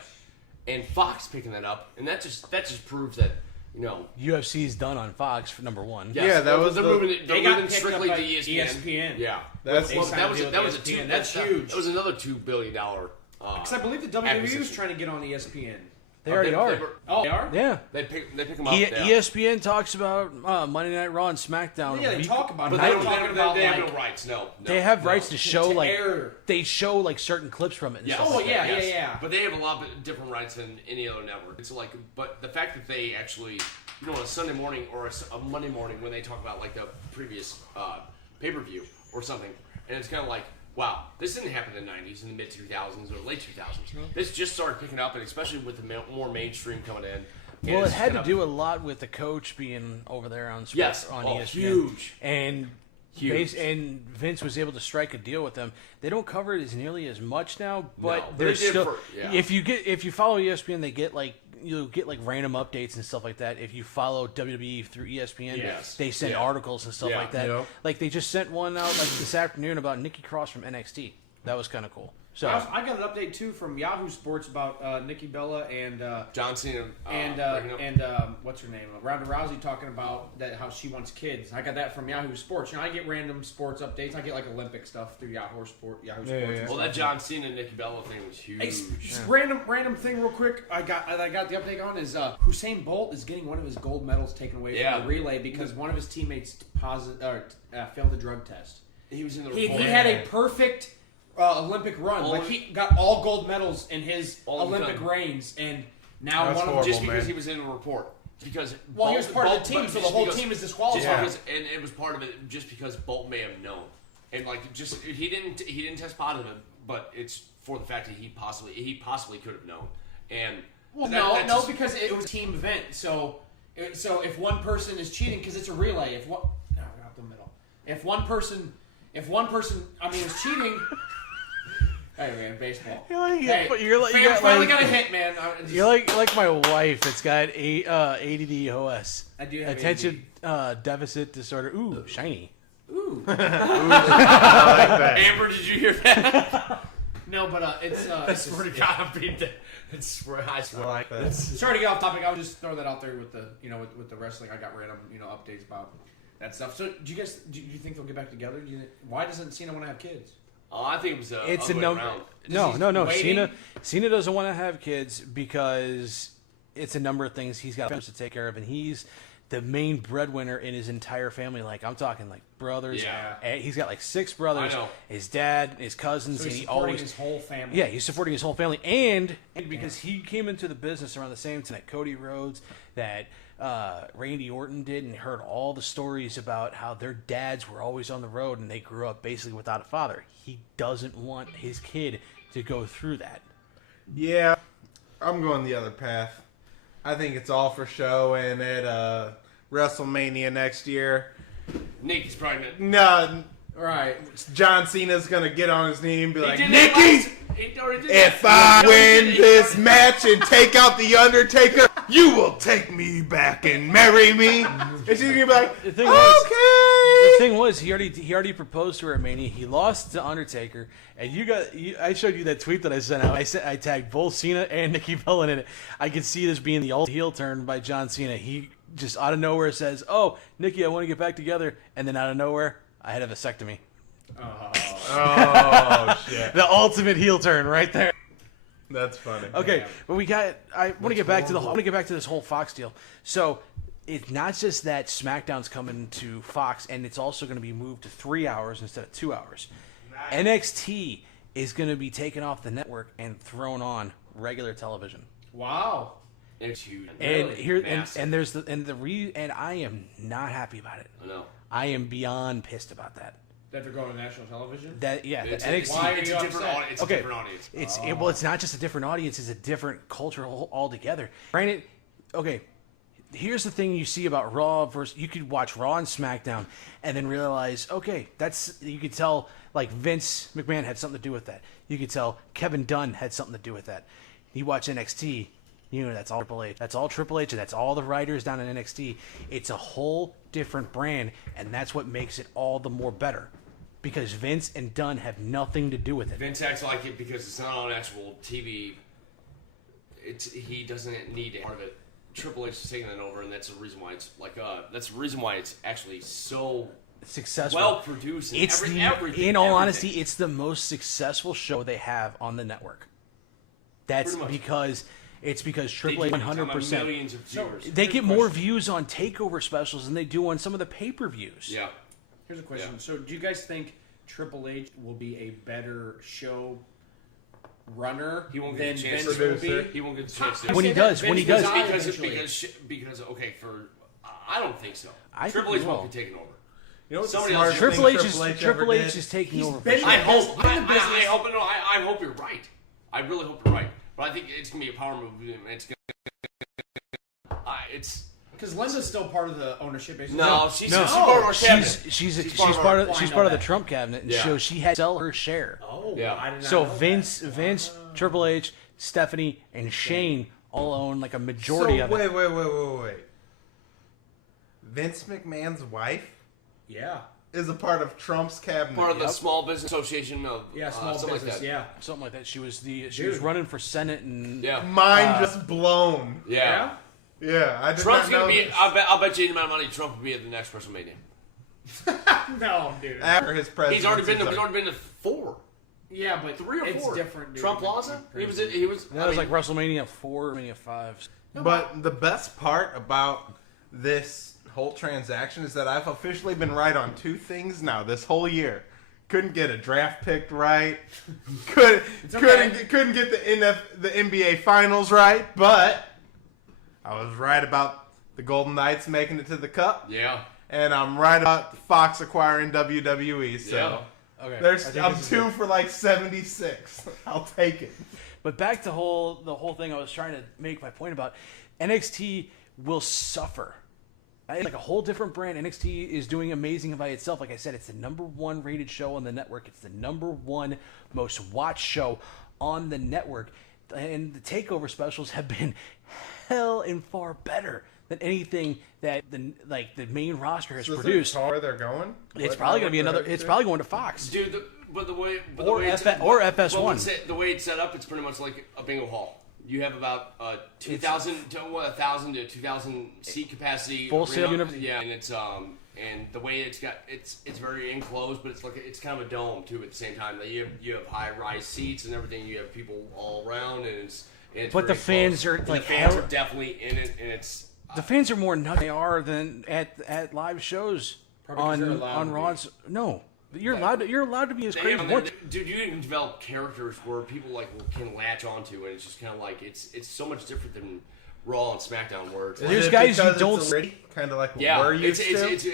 And Fox picking that up, and that just proves that, you know, UFC's done on Fox for number one. yes, Yeah, that was they're the- moving it. They They're got moving picked strictly up to by ESPN. Yeah, That's- well, that was a ESPN. That's huge. That was another $2 billion. Because I believe the WWE acquisition. was trying to get on ESPN. They already are. Oh, they are? Yeah. They pick them up. ESPN talks about Monday Night Raw and SmackDown. Yeah, they talk about it. But They're they don't talking about they have like, no rights. No, They have rights to show to like air. they show like certain clips from it. And Yes. stuff Oh, like yeah, that. yeah. But they have a lot of different rights than any other network. It's like, but the fact that they actually, you know, on a Sunday morning or a Monday morning when they talk about like the previous pay-per-view or something, and it's kind of like, wow, this didn't happen in the 90s, in the mid-2000s or late 2000s. This just started picking up, and especially with the more mainstream coming in. Well, it it's had to kind of- do a lot with the coach being over there on Yes. on Oh, ESPN. huge. And Huge. and Vince was able to strike a deal with them. They don't cover it as nearly as much now, but No, but there's they did still for- yeah. if you follow ESPN, they get like you'll get like random updates and stuff like that. If you follow WWE through ESPN, Yes. they send Yeah. articles and stuff Yeah. like that. Yep. Like they just sent one out like this afternoon about Nikki Cross from NXT. That was kind of cool. So I got an update too from Yahoo Sports about Nikki Bella and John Cena and what's her name, Ronda Rousey, talking about that how she wants kids. I got that from Yahoo Sports. You know, I get random sports updates. I get like Olympic stuff through Yahoo Sports. yeah. And well, that stuff. John Cena and Nikki Bella thing was huge. Just random thing real quick. I got the update on is Usain Bolt is getting one of his gold medals taken away from the relay because one of his teammates failed the drug test. He was in the He report. had a perfect Olympic run. Oh, Like he got all gold medals in his All Olympic done. reigns, and now That's one of them horrible, just because man. he was in the report. Because Well, he was part of the team, but so the just whole because- team is just disqualified. because- and it was part of it just because Bolt may have known, and like just he didn't test positive, but it's for the fact that he possibly could have known, and Well, that no, just- because it was a team event. So if one person is cheating, because it's a relay. If what? No, not the middle. If one person, is cheating. Hey man, baseball. You're like finally got a hit, man. You're like my wife. It's got ADD OS. I do have attention deficit disorder. Ooh, shiny. Ooh. I like that. Amber, did you hear that? No, but it's. I swear to God, I beat that. I swear. I like that. Sorry to get off topic. I'll just throw that out there with the with the wrestling. I got random updates about that stuff. So do you think they'll get back together? Why doesn't Cena want to have kids? Oh, I think it was It's a other way no. around. No. waiting? Cena doesn't want to have kids because it's a number of things he's got to take care of, and he's the main breadwinner in his entire family. Like I'm talking like brothers. Yeah. He's got like 6 brothers. I know. His dad, his cousins, So and he's he supporting always his whole family. Yeah, he's supporting his whole family, and because he came into the business around the same time that Cody Rhodes, that Randy Orton did, and heard all the stories about how their dads were always on the road and they grew up basically without a father. He doesn't want his kid to go through that. Yeah, I'm going the other path. I think it's all for show, and at WrestleMania next year, Nikki's pregnant. no, Right. John Cena's gonna get on his knee and be like, did it Nikki, He already did if that. I win this match and take out the Undertaker, you will take me back and marry me. And she's gonna be like, The thing okay. was, the thing was, he already proposed to her at Mania. He lost to Undertaker, and I showed you that tweet that I sent out. I tagged both Cena and Nikki Bella in it. I could see this being the ultimate heel turn by John Cena. He just out of nowhere says, "Oh, Nikki, I want to get back together," and then out of nowhere, I had a vasectomy. Oh shit, The ultimate heel turn right there. that's funny. Okay, but I want to get back to I want to get back to this whole Fox deal. So it's not just that SmackDown's coming to Fox, and it's also going to be moved to 3 hours instead of 2 hours. Nice. NXT is going to be taken off the network and thrown on regular television. Wow. It's huge. And Really here massive. and there's and I am not happy about it. I know. I am beyond pissed about that. That they're going to national television? That yeah, It's, the it's, NXT. Why are it's you a different upset? audience. It's Okay. a different audience. Well, it's not just a different audience; it's a different culture altogether. Granted, okay. Here's the thing you see about Raw versus you could watch Raw and SmackDown and then realize, okay, you could tell like Vince McMahon had something to do with that. You could tell Kevin Dunn had something to do with that. You watch NXT, you know that's all Triple H. That's all Triple H and that's all the writers down in NXT. It's a whole different brand, and that's what makes it all the more better. Because Vince and Dunn have nothing to do with it. Vince acts like it because it's not on actual TV. He doesn't need it. Part of it. Triple H is taking it over, and that's the reason why it's actually so Successful, well produced. And everything. In all honesty, it's the most successful show they have on the network. That's because Triple H 100%. Millions of viewers. They get more views on takeover specials than they do on some of the pay-per-views. Yeah. Here's a question. Yeah. So, do you guys think Triple H will be a better show runner He won't than get a chance Vince to will be? He won't get a chance to. When he does, because okay, I don't think so. I Triple think H he won't will. be taken over. You know what? Somebody the else- smartest thing Triple H is ever did? taking over. been- For sure. I hope. in the business. I hope you're right. I really hope you're right. But I think it's gonna be a power move. And it's gonna. It's. Because Linda's still part of the ownership. Isn't No, she? she's part of our cabinet. She's part part of of I she's know part of the that. Trump cabinet, and Yeah. so she had to sell her share. Oh, Yeah. I did not So know Vince, Triple H, Stephanie, and Shane all own like a majority of it. Wait. Vince McMahon's wife that. Yeah. is a part of Trump's cabinet. Part of the Small Business Association of Yeah, small something business. like that. Yeah. Something like that. She was running for Senate and Yeah. Mind just blown. Yeah. Yeah, I did Trump's not know gonna be. this. I'll bet you any amount of money Trump will be the next WrestleMania. No, dude. After his presidency. He's already been to 4. Yeah, but 3 or 4. it's different. Dude. Trump Plaza. He was. that was like WrestleMania 4, WrestleMania 5. But the best part about this whole transaction is that I've officially been right on 2 things now this whole year. Couldn't get a draft pick right. Couldn't get the NBA Finals right, but I was right about the Golden Knights making it to the Cup, Yeah. and I'm right about Fox acquiring WWE. So Okay. I'm 2 for like 76. I'll take it. But back to the whole thing I was trying to make my point about, NXT will suffer. It's like a whole different brand. NXT is doing amazing by itself. Like I said, it's the #1 rated show on the network. It's the #1 most watched show on the network. And the takeover specials have been hell and far better than anything that the main roster has produced. Where they're going? It's probably going to be another. It's probably going to Fox. Dude, the way FS1. The way it's set up, it's pretty much like a bingo hall. You have about 1,000 to 2,000 seat capacity. Full Sail arena. University. Yeah, and it's and the way it's very enclosed, but it's kind of a dome too at the same time. Like you have high rise seats and everything. You have people all around, and it's But the very fans close. are And like the fans hell- are definitely in it, and it's The fans are more nuts than they are than at live shows Probably 'cause they're allowed on to be. Raw's. No, you're allowed to be as They- crazy as you want. dude, you can develop characters where people can latch onto, and it's just kind of like it's so much different than Raw and SmackDown, where it's There's guys who don't. kind of like what yeah, we're used to. Like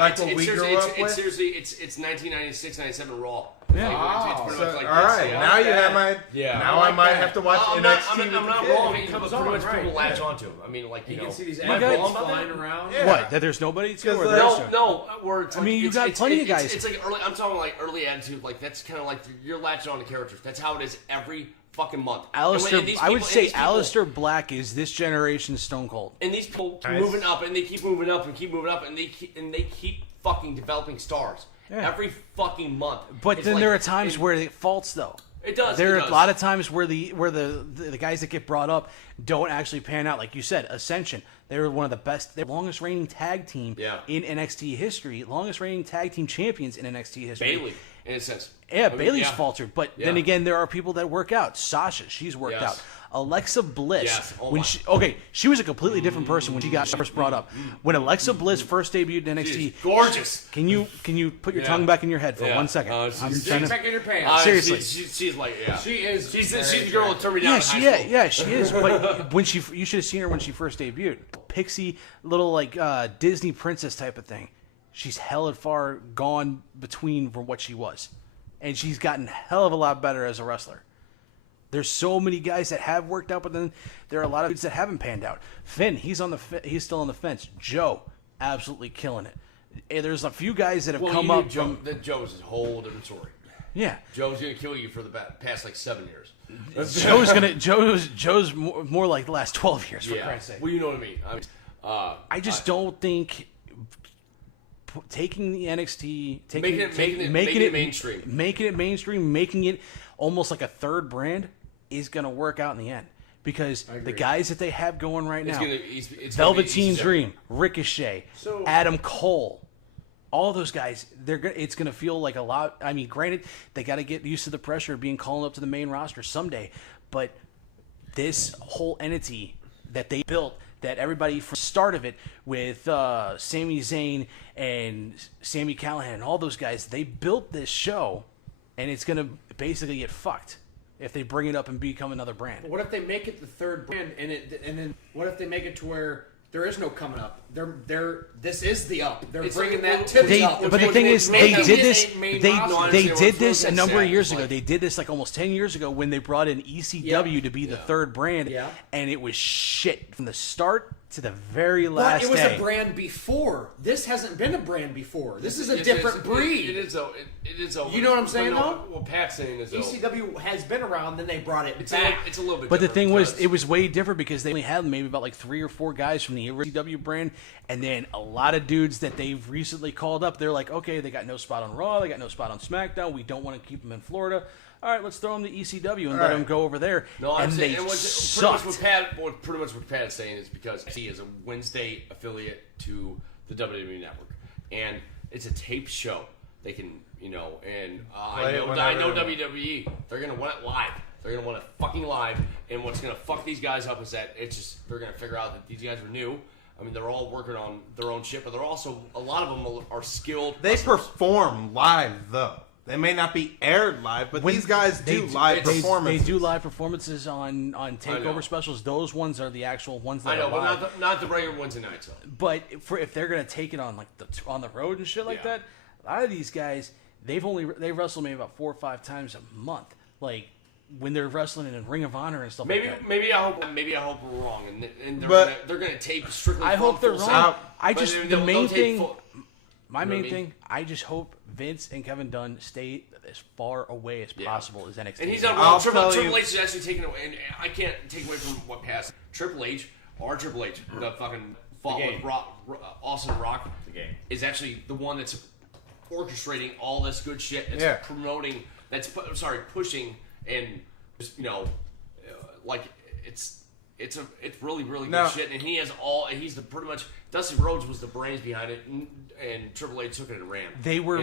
Like what we grew up with? Seriously, it's 1996, 97 Raw. Yeah. It's pretty So, much like all this, right, yeah. now you have my. Yeah. Now I I like might that. have to watch I'm NXT. not with the wrong. kids. I mean, comes pretty on, much right, people yeah. latch onto him. I mean, like You you can know. see these You animals guys- flying around. Yeah. What? That there's nobody to? Or Because, there's No, where it's I like, mean, you got it's, plenty of it's- guys. It's like early. I'm talking like early attitude. Like that's kind of like you're latching on to characters. That's how it is every fucking month. Alistair, And these I would people- say and these people- Alistair Black is this generation's Stone Cold. And these people keep Nice. moving up, and they keep moving up, and keep moving up, and they keep fucking developing stars Yeah. every fucking month. But It's then like- there are times it- where it faults though. It does. There it are does. a lot of times where the guys that get brought up don't actually pan out. Like you said, Ascension, they were one of the best, they're longest reigning tag team Yeah. in NXT history, longest reigning tag team champions in NXT history. Bailey, in a sense. Yeah, I mean, Bailey's yeah. faltered, but then Yeah. again, there are people that work out. Sasha, she's worked Yes. out. Alexa Bliss, Yes. Oh when my. she was a completely different person when she got first brought up. When Alexa Bliss first debuted in NXT, She's gorgeous. can you put your Yeah. tongue back in your head for Yeah. 1 second? She's- I'm she's trying to- Check in your pants. Seriously. she's like She is. She's very the girl that turned me down. Yeah, in high school. yeah, she is. But when you should have seen her when she first debuted. Pixie, little like Disney princess type of thing. she's hella far gone between from what she was. And she's gotten hell of a lot better as a wrestler. There's so many guys that have worked out, but then there are a lot of dudes that haven't panned out. Finn, he's still on the fence. Joe, absolutely killing it. And there's a few guys that have come up Joe, Joe's a whole different story. Yeah, Joe's gonna kill you for the past like 7 years. Joe's more like the last 12 years, for Christ's sake. Well, you know what I mean. I just don't think taking the NXT, making it mainstream, making it almost like a third brand is going to work out in the end. Because the guys that they have going right now, Velveteen Dream, Ricochet, Adam Cole, all those guys, it's going to feel like a lot. I mean, granted, they got to get used to the pressure of being called up to the main roster someday. But this whole entity that they built, that everybody from the start of it with Sami Zayn and Sami Callihan and all those guys, they built this show, and it's going to basically get fucked if they bring it up and become another brand. What if they make it the third brand, and then what if they make it to where there is no coming up? This is the up. They're bringing that to the up. But the thing is, they did this. They did this a number of years ago. They did this like almost 10 years ago when they brought in ECW to be the third brand, and it was shit from the start to the very last day. But it was a brand before. This hasn't been a brand before. This is a different breed. It is a. You know what I'm saying, though? What Pat's saying is ECW has been around, then they brought it back. It's a little bit. But the thing was, it was way different because they only had maybe about like 3 or 4 guys from the ECW brand, and then a lot of dudes that they've recently called up. They're like, okay, they got no spot on Raw, they got no spot on SmackDown. We don't want to keep them in Florida. All right, let's throw them to ECW and let them go over there. No, I'm and saying, they pretty much what Pat is saying is because he is a Wednesday affiliate to the WWE Network, and it's a taped show. They can, and I know WWE. They're gonna want it live. They're gonna want it fucking live. And what's gonna fuck these guys up is that they're gonna figure out that these guys are new. I mean, they're all working on their own shit, but they're also a lot of them are skilled. They perform live though. They may not be aired live, but these guys do live performances. They do live performances on takeover specials. Those ones are the actual ones that I know, are live. but not the regular Wednesday nights. Though. But if they're gonna take it on like on the road and shit like that, a lot of these guys they wrestle maybe about 4 or 5 times a month. Like when they're wrestling in Ring of Honor and stuff like that. Maybe I hope we're wrong, and they're gonna tape strictly. I hope they're wrong. My main thing, thing, I just hope Vince and Kevin Dunn stay as far away as possible as NXT. And he's not wrong. Triple H is actually taking away, and I can't take away from what passed. Triple H, the fucking fought with Austin Rock, is actually the one that's orchestrating all this good shit. That's promoting. That's pushing, and just like it's really good shit. And he has all. He's pretty much. Dusty Rhodes was the brains behind it, and Triple H took it and ran. They were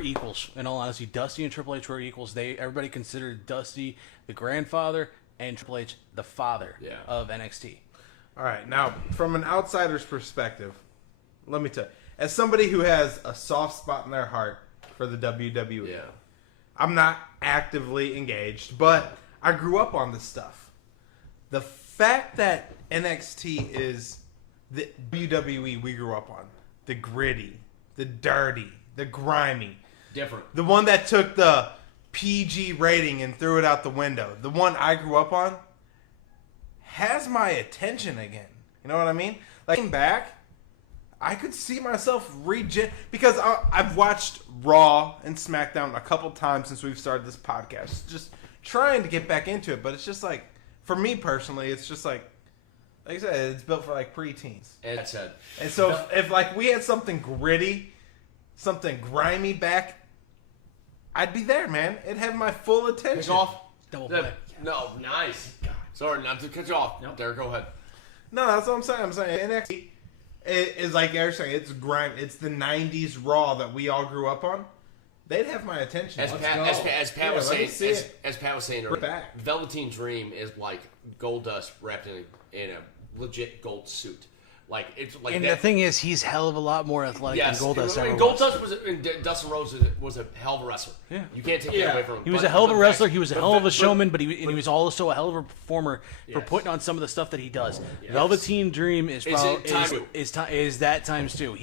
equals. In all honesty, Dusty and Triple H were equals. Everybody considered Dusty the grandfather and Triple H the father of NXT. All right, now from an outsider's perspective, let me tell you, as somebody who has a soft spot in their heart for the WWE, I'm not actively engaged, but I grew up on this stuff. The fact that NXT is the WWE we grew up on, the gritty, the dirty, the grimy, different, the one that took the PG rating and threw it out the window, the one I grew up on, has my attention again. You know what I mean? Like, looking back, I could see myself because I've watched Raw and SmackDown a couple times since we've started this podcast, just trying to get back into it. But it's just like, for me personally, it's just like I said, it's built for like preteens. And so if like we had something gritty, something grimy back, I'd be there, man. It'd have my full attention. Pick off. Double play. No, nice. Sorry, not to cut you off. No, Derek, go ahead. No, that's what I'm saying. I'm saying NXT is like you're saying, it's grime. It's the '90s Raw that we all grew up on. They'd have my attention. As Pat was saying earlier, Velveteen Dream is like gold dust wrapped in a legit gold suit. Like it's like. And the thing is, he's hell of a lot more athletic than Goldust ever was. Goldust Dustin Rhodes was a hell of a wrestler. Yeah, you can't take that away from him. He was a hell of a wrestler. He was a hell of a showman, but he was also a hell of a performer for putting on some of the stuff that he does. Yes. Velveteen Dream is that times two.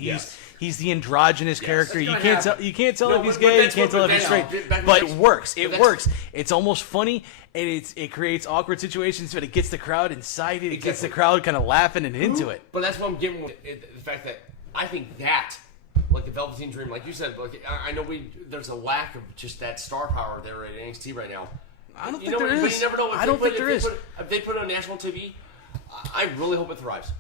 He's the androgynous character. that's You gonna can't happen. tell. You can't tell No, if he's but gay. You that's can't what- tell if he's that's- straight. but But it works. but It that's- works. It's almost funny, and it creates awkward situations, but it gets the crowd excited. It gets the crowd kind of laughing and into it. But that's what I'm getting with the fact that I think that, like the Velveteen Dream, like you said, like I know there's a lack of just that star power there at NXT right now. I don't You think know, there but is. you never know. I don't think there is. If they put it on national TV, I really hope it thrives.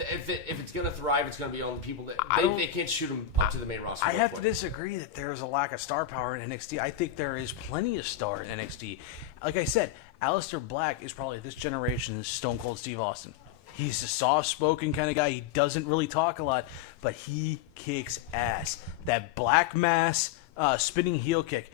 If it's going to thrive, it's going to be on the people that they can't shoot them up to the main roster. I real have to quick. disagree that there is a lack of star power in NXT. I think there is plenty of star in NXT. Like I said, Aleister Black is probably this generation's Stone Cold Steve Austin. He's a soft-spoken kind of guy. He doesn't really talk a lot, but he kicks ass. That Black Mass spinning heel kick,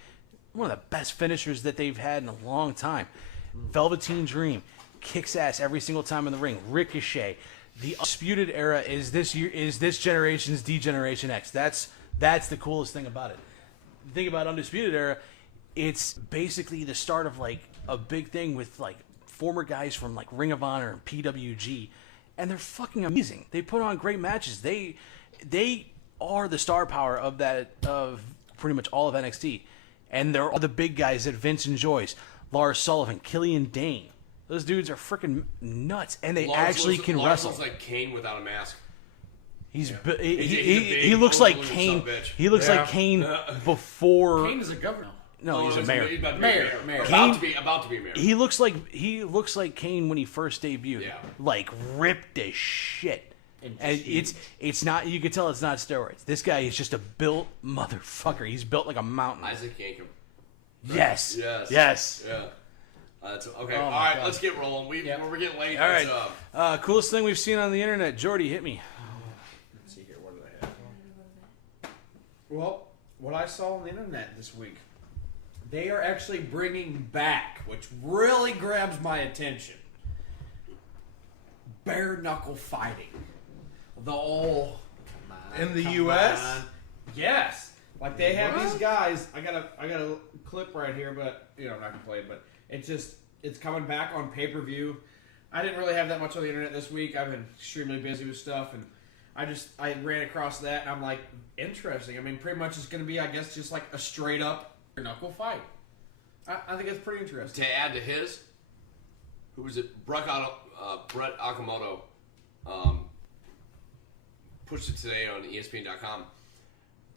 one of the best finishers that they've had in a long time. Velveteen Dream kicks ass every single time in the ring. Ricochet. The Undisputed Era is this generation's D-Generation X. That's the coolest thing about it. The thing about Undisputed Era, it's basically the start of like a big thing with like former guys from like Ring of Honor and PWG, and they're fucking amazing. They put on great matches. They are the star power of pretty much all of NXT, and they're all the big guys that Vince enjoys. Lars Sullivan, Killian Dane. Those dudes are freaking nuts, and they actually can Lars wrestle. looks like Kane without a mask. He big, looks like overly Kane. son-of-a-bitch. He looks like Kane before. Kane is a governor. No, he's a mayor. He's about to be Mayor. mayor. Kane- About to be a mayor. He looks like Kane when he first debuted. Yeah. Like ripped as shit. And it's not. You can tell it's not steroids. This guy is just a built motherfucker. He's built like a mountain. Isaac Yankem. Yes. Yes. Yeah. Okay. Oh All my right. God. Let's get rolling. We're getting late. All Let's, right. Coolest thing we've seen on the internet. Jordy, hit me. Let's see here. What did I have? Well, what I saw on the internet this week, they are actually bringing back, which really grabs my attention, bare knuckle fighting. The old In the U.S.? Yes. Like they have these guys. I got a clip right here, but I'm not gonna play it. But it's coming back on pay-per-view. I didn't really have that much on the internet this week. I've been extremely busy with stuff, and I ran across that, and I'm like, interesting. I mean, pretty much it's gonna be, I guess, just like a straight up bare knuckle fight. I think it's pretty interesting. to add to his, who was it? Brett Okamoto pushed it today on ESPN.com.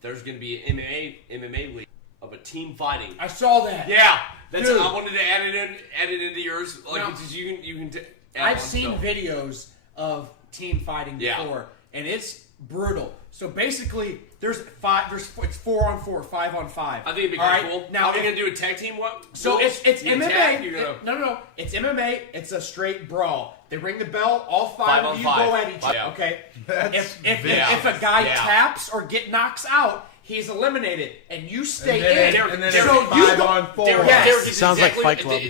There's going to be an MMA league of a team fighting. I saw that. Yeah, that's. Dude. I wanted to add it into yours. Like Now, because you can. I've seen videos of team fighting Yeah. before, and it's brutal. So basically, it's 4-on-4, 5-on-5. I think it'd be All kind right? of cool. Now, are we gonna do a tag team? What? so rules? it's You MMA. tag, you're gonna- No. It's MMA. It's a straight brawl. They ring the bell. All five of you 5-on-5. go at each other. Yeah. Okay. That's If a guy Yeah. taps or knocks out, he's eliminated, and you stay in. And then so it's you 5-on-4. Yes. it's Sounds like exactly- Fight Club.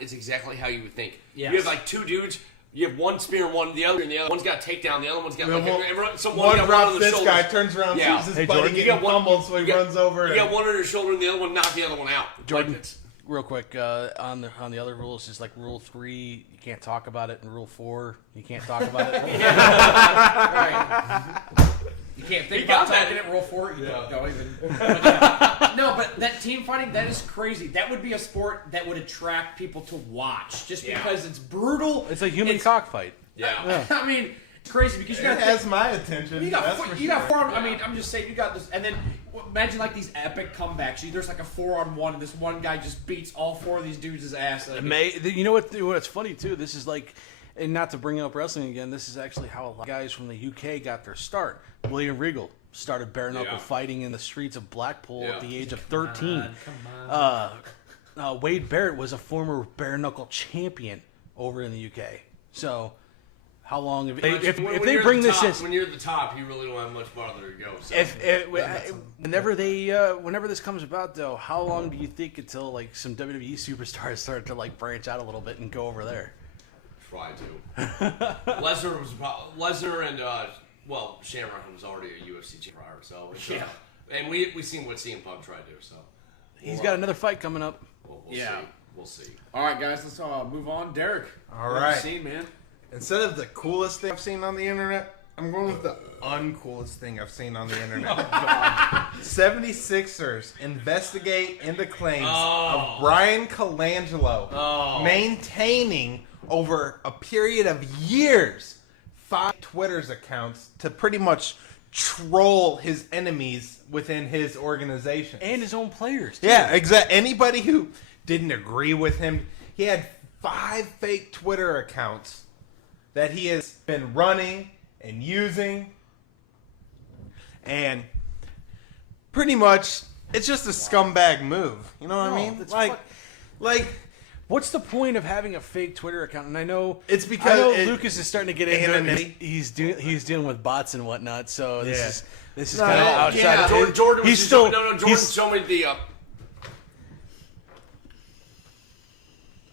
It's exactly how you would think. Yes. You have like two dudes. You have one spear, one the other, and the other one's got a takedown. The other one's got like One got drops on the this shoulders. guy, turns around, Yeah. sees his Hey, buddy Jordan, you getting got one- pummeled, so he runs over. You got one on your shoulder, and the other one knocked the other one out. Jordan, Like it's- real quick on the other rules is like Rule 3, you can't talk about it, and Rule 4, you can't talk about it. Right. You can't think He about got that. talking it. Roll for it. You don't even. No, but that team fighting, that is crazy. That would be a sport that would attract people to watch, just because it's brutal. It's a human cockfight. Yeah. I mean, it's crazy because you It got has my attention. You got that's four, for you got sure. four. I mean, I'm just saying you got this, and then imagine like these epic comebacks. There's like a 4-on-1, and this one guy just beats all four of these dudes' ass. You know what's funny too? This is like, and not to bring up wrestling again, this is actually how a lot of guys from the UK got their start. William Regal started bare knuckle fighting in the streets of Blackpool at the age of 13. Wade Barrett was a former bare knuckle champion over in the UK. So, how long if When they you're bring at the this top, as when you're at the top, you really don't have much farther to go. So. whenever this comes about though, how long do you think until like some WWE superstars start to like branch out a little bit and go over there? Try to. Lesnar and Shamrock was already a UFC champion prior, so and we seen what CM Punk tried to do. So He's got another fight coming up. We'll Yeah. see. We'll see. All right, guys, let's move on. Derek, All what right. have you seen, man? Instead of the coolest thing I've seen on the internet, I'm going with the uncoolest thing I've seen on the internet. 76ers investigate into claims of Brian Colangelo maintaining over a period of years 5 Twitter's accounts to pretty much troll his enemies within his organization. And his own players, too. Yeah, exactly. Anybody who didn't agree with him, he had 5 fake Twitter accounts that he has been running and using, and pretty much it's just a scumbag move. You know what I mean? Like, what's the point of having a fake Twitter account? And I know it's because Lucas is starting to get into it. He's dealing with bots and whatnot. So this is kind of outside. Yeah, of Jordan. He's still Jordan showed me the.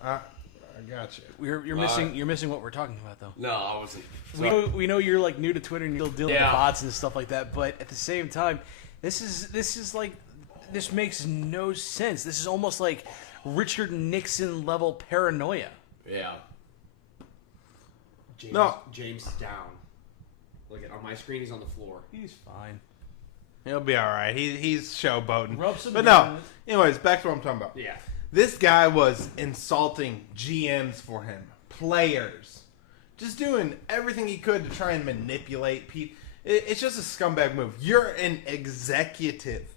I got you. You're missing what we're talking about, though. No, I wasn't. We know you're like new to Twitter and you're still dealing with bots and stuff like that. But at the same time, this makes no sense. This is almost like Richard Nixon level paranoia. Yeah. James is down. Look at on my screen. He's on the floor. He's fine. He'll be all right. He's showboating. But no. Anyways, back to what I'm talking about. Yeah. This guy was insulting GMs for him, players, just doing everything he could to try and manipulate people. It's just a scumbag move. You're an executive.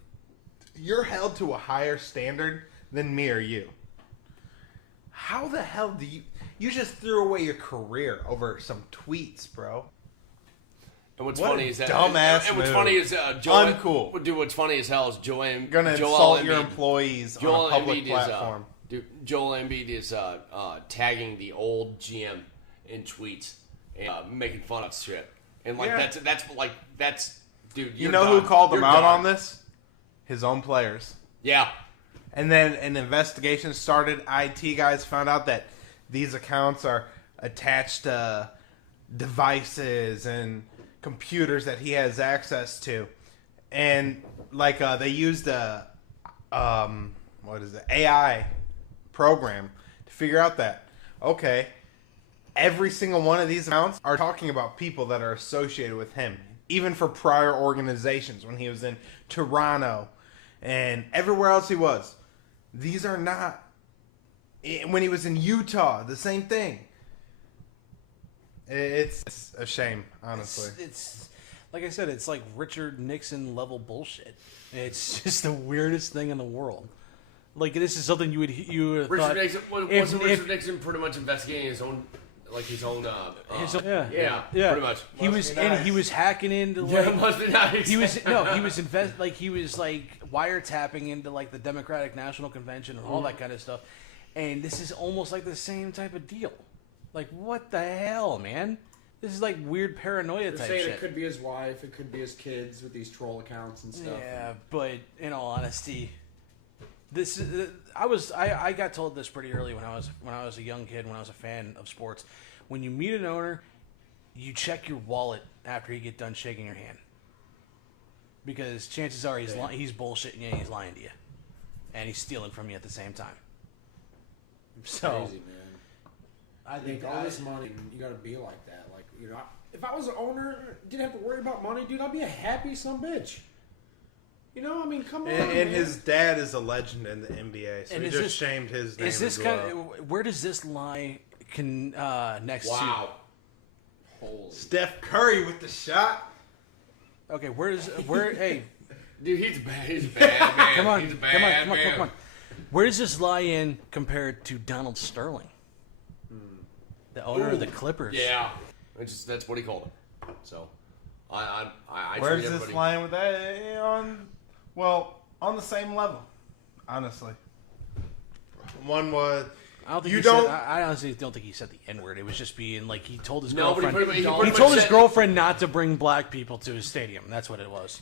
You're held to a higher standard than me or you. How the hell do you just threw away your career over some tweets, bro? And what's What funny a is that dumbass and what's move. funny is Joel. Uncool. Dude, what's funny as hell is Gonna insult your employees on a public platform. Joel Embiid is tagging the old GM in tweets and making fun of shit. And that's dude. You know who called him out on this? His own players. Yeah. And then an investigation started. IT guys found out that these accounts are attached to devices and computers that he has access to, and they used a AI program to figure out that every single one of these accounts are talking about people that are associated with him, even for prior organizations when he was in Toronto and everywhere else he was. These are not. When he was in Utah, the same thing. It's a shame, honestly. It's like I said, it's like Richard Nixon level bullshit. It's just the weirdest thing in the world. Like, this is something you would have thought. Richard Nixon pretty much investigating his own, pretty much. He was hacking into must be nice. he was wiretapping into the Democratic National Convention and all that kind of stuff. And this is almost like the same type of deal. Like, what the hell, man? This is like weird paranoia type saying shit. It could be his wife, it could be his kids with these troll accounts and stuff. Yeah, but in all honesty, this is I got told this pretty early when I was a young kid, when I was a fan of sports. When you meet an owner, you check your wallet after you get done shaking your hand, because chances are he's bullshitting you and he's lying to you, and he's stealing from you at the same time. So, crazy, man. I think all this money, you got to be like that. Like, if I was an owner, didn't have to worry about money, dude, I'd be a happy son bitch. Come on. And his dad is a legend in the NBA, so he just shamed his name. Is this as well. where does this lie next to? Wow. Holy. Steph Curry with the shot. Okay, hey, Dude, he's bad. He's a bad man. come on, He's a bad man. come on. Where does this lie in compared to Donald Sterling, the owner of the Clippers? Yeah, that's what he called him. So, I Where's treat this everybody. line with that? On the same level, honestly. One was. I don't think I honestly don't think he said the N-word. It was just being like he told his girlfriend. He told his girlfriend not to bring black people to his stadium. That's what it was.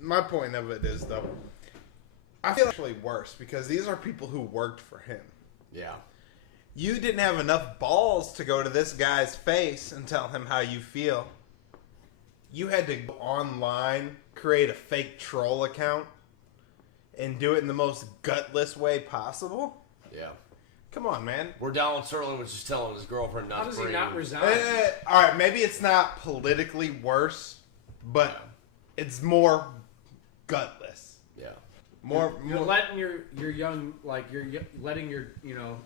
My point of it is, though, I feel actually worse because these are people who worked for him. Yeah. You didn't have enough balls to go to this guy's face and tell him how you feel. You had to go online, create a fake troll account, and do it in the most gutless way possible. Yeah. Come on, man. Where Donald Sterling was just telling his girlfriend not How to does he bring not resign? All right, maybe it's not politically worse, but it's more gutless. Yeah. You're letting your young, like you're letting your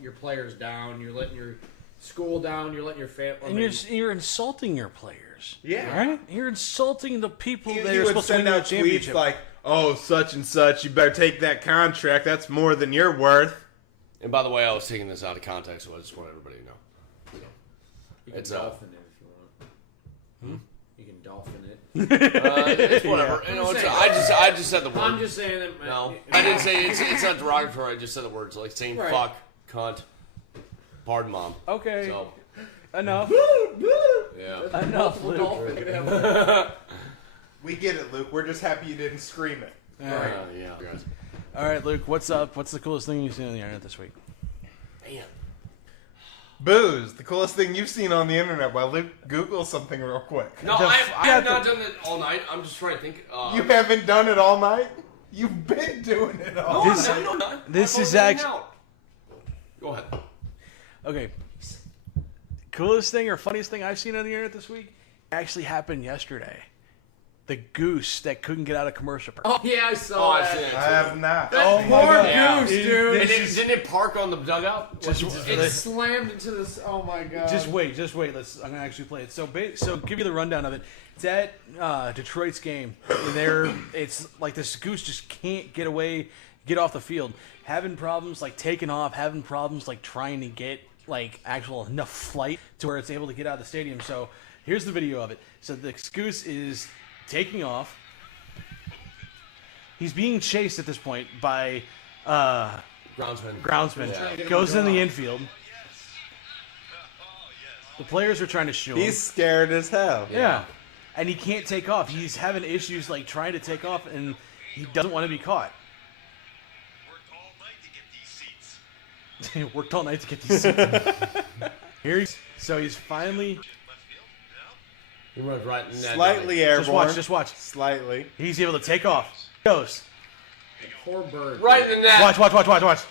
your players down. You're letting your school down. You're letting your family. And you're insulting your players. Yeah. Right? You're insulting the people that He are would supposed to win send the out tweets championship. like, "Oh, such and such, you better take that contract. That's more than you're worth." And by the way, I was taking this out of context, so I just want everybody to know. You can It's, dolphin it if you want. You can dolphin it. It's whatever. You know, I just said the word. I'm just saying that. No, I didn't say it's not derogatory. I just said the words like saying Right. fuck, cunt, pardon, mom. Okay. So Enough. yeah. Enough, Luke. We get it, Luke. We're just happy you didn't scream it. Yeah. Guys. All right, Luke, what's up? What's the coolest thing you've seen on the internet this week? Man. Booze, the coolest thing you've seen on the internet. While Luke Google something real quick. No, I have not done it all night. I'm just trying to think. You haven't done it all night? You've been doing it all No, night. no. This I'm is voting actually- out. Go ahead. Okay. Coolest thing or funniest thing I've seen on the internet this week actually happened yesterday. The goose that couldn't get out of commercial break. Oh yeah, I saw I that. see it. I have not. That my poor God. Yeah. goose, dude. Didn't it park on the dugout? It slammed into this. Oh my god. Just wait. I'm gonna actually play it. So give you the rundown of it. It's at Detroit's game. And it's like this goose just can't get off the field. Having problems like taking off. Having problems like trying to get like actual enough flight to where it's able to get out of the stadium. So here's the video of it. So the goose is taking off. He's being chased at this point by groundsman. Yeah. Goes in the infield. The players are trying to shoo him. He's scared as hell. Yeah. And he can't take off. He's having issues like trying to take off, and he doesn't want to be caught. Worked all night to get these seats. He's finally. He runs right in that. Slightly airborne. Just watch. Slightly. He's able to take off. Goes. poor bird. Right in the net. Watch.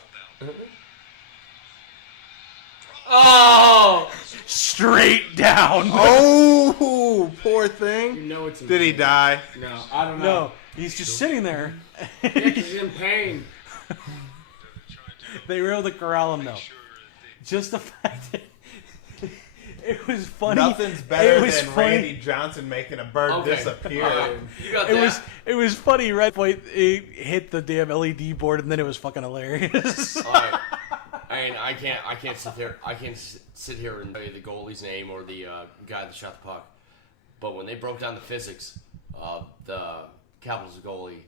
Oh! Straight down. Oh, poor You thing. know it's. Did he die? No, I don't know. No, he's just sitting there. Yeah, 'cause he's in pain. They were able to corral him though. Just the fact that it was funny. Nothing's better It was than funny. Randy Johnson making a bird disappear. You got It that. was funny. Right point, it hit the damn LED board, and then it was fucking hilarious. All right. I mean, I can't sit here. I can't sit here and tell you the goalie's name or the guy that shot the puck. But when they broke down the physics of the Capitals goalie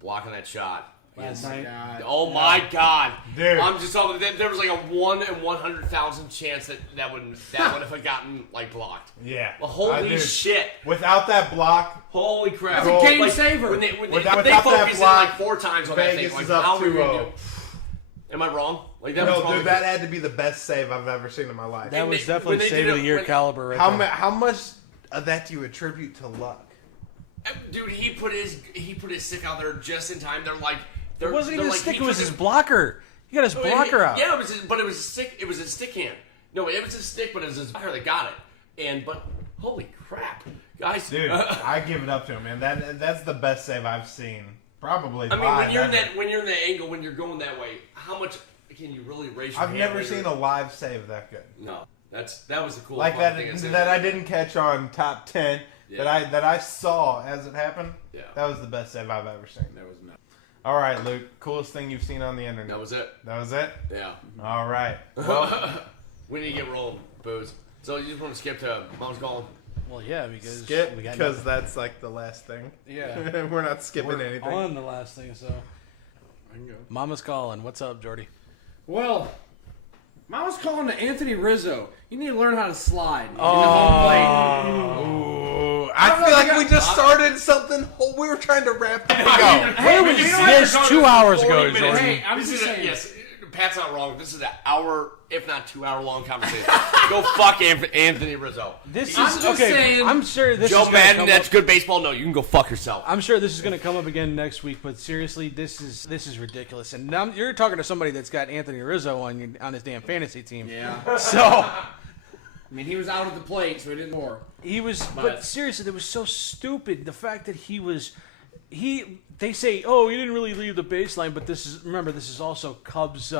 blocking that shot, Last night. oh my God, Dude. I'm just talking. There was like a 1 in 100,000 chance that would have gotten like blocked. Yeah. Well, holy Dude. shit! Without that block, Holy crap! That's a game Like, saver. When they Without they that focus in block, like 4 times on that thing, Vegas like is up how are you gonna 2-0. do? Am I wrong? Like that was No, probably dude, that had to be the best save I've ever seen in my life. That was when definitely they save did of the it- year when- caliber. Right there. How much of that do you attribute to luck? Dude, he put his stick out there just in time. They're like, It wasn't even they're his stick; he it was took his blocker. He got his blocker out. Yeah, but it was a stick. It was a stick hand. No, it was a stick, but it was his blocker that got it. But holy crap, guys! Dude, I give it up to him, man. That's the best save I've seen. Probably. I mean, live when you're in ever. that angle, when you're going that way, how much can you really raise your I've hand never later? seen a live save that good. No, that was the coolest Like thing I've seen. that I didn't catch on top 10 Yeah. that I saw as it happened. Yeah. That was the best save I've ever seen. That was nuts. All right, Luke. Coolest thing you've seen on the internet. That was it. That was it? Yeah. All right. Well, We need to get rolling, booze. So you just want to skip to Mom's calling? Well, yeah, because skip we got because nothing. that's like the last thing. Yeah. We're not skipping We're anything. on the last thing. So, I can go. Mama's calling. What's up, Jordy? Well, Mama's calling to Anthony Rizzo. You need to learn how to slide in the home plate. Ooh, I feel like we just started something. We were trying to wrap things up. Where was this 2 hours ago, 40 minutes. Jordan? Hey, I'm This just is saying. yes. Pat's not wrong. This is an hour, if not 2 hour long conversation. Go fuck Anthony Rizzo. This I'm is just okay. saying- I'm sure this Joe is gonna Madden, come that's up. good baseball. No, you can go fuck yourself. I'm sure this is going to come up again next week, but seriously, this is ridiculous. And now you're talking to somebody that's got Anthony Rizzo on his damn fantasy team. Yeah. So I mean, he was out at the plate, so he didn't more. he was, but seriously, that was so stupid. The fact that they say, oh, he didn't really leave the baseline, but this is also Cubs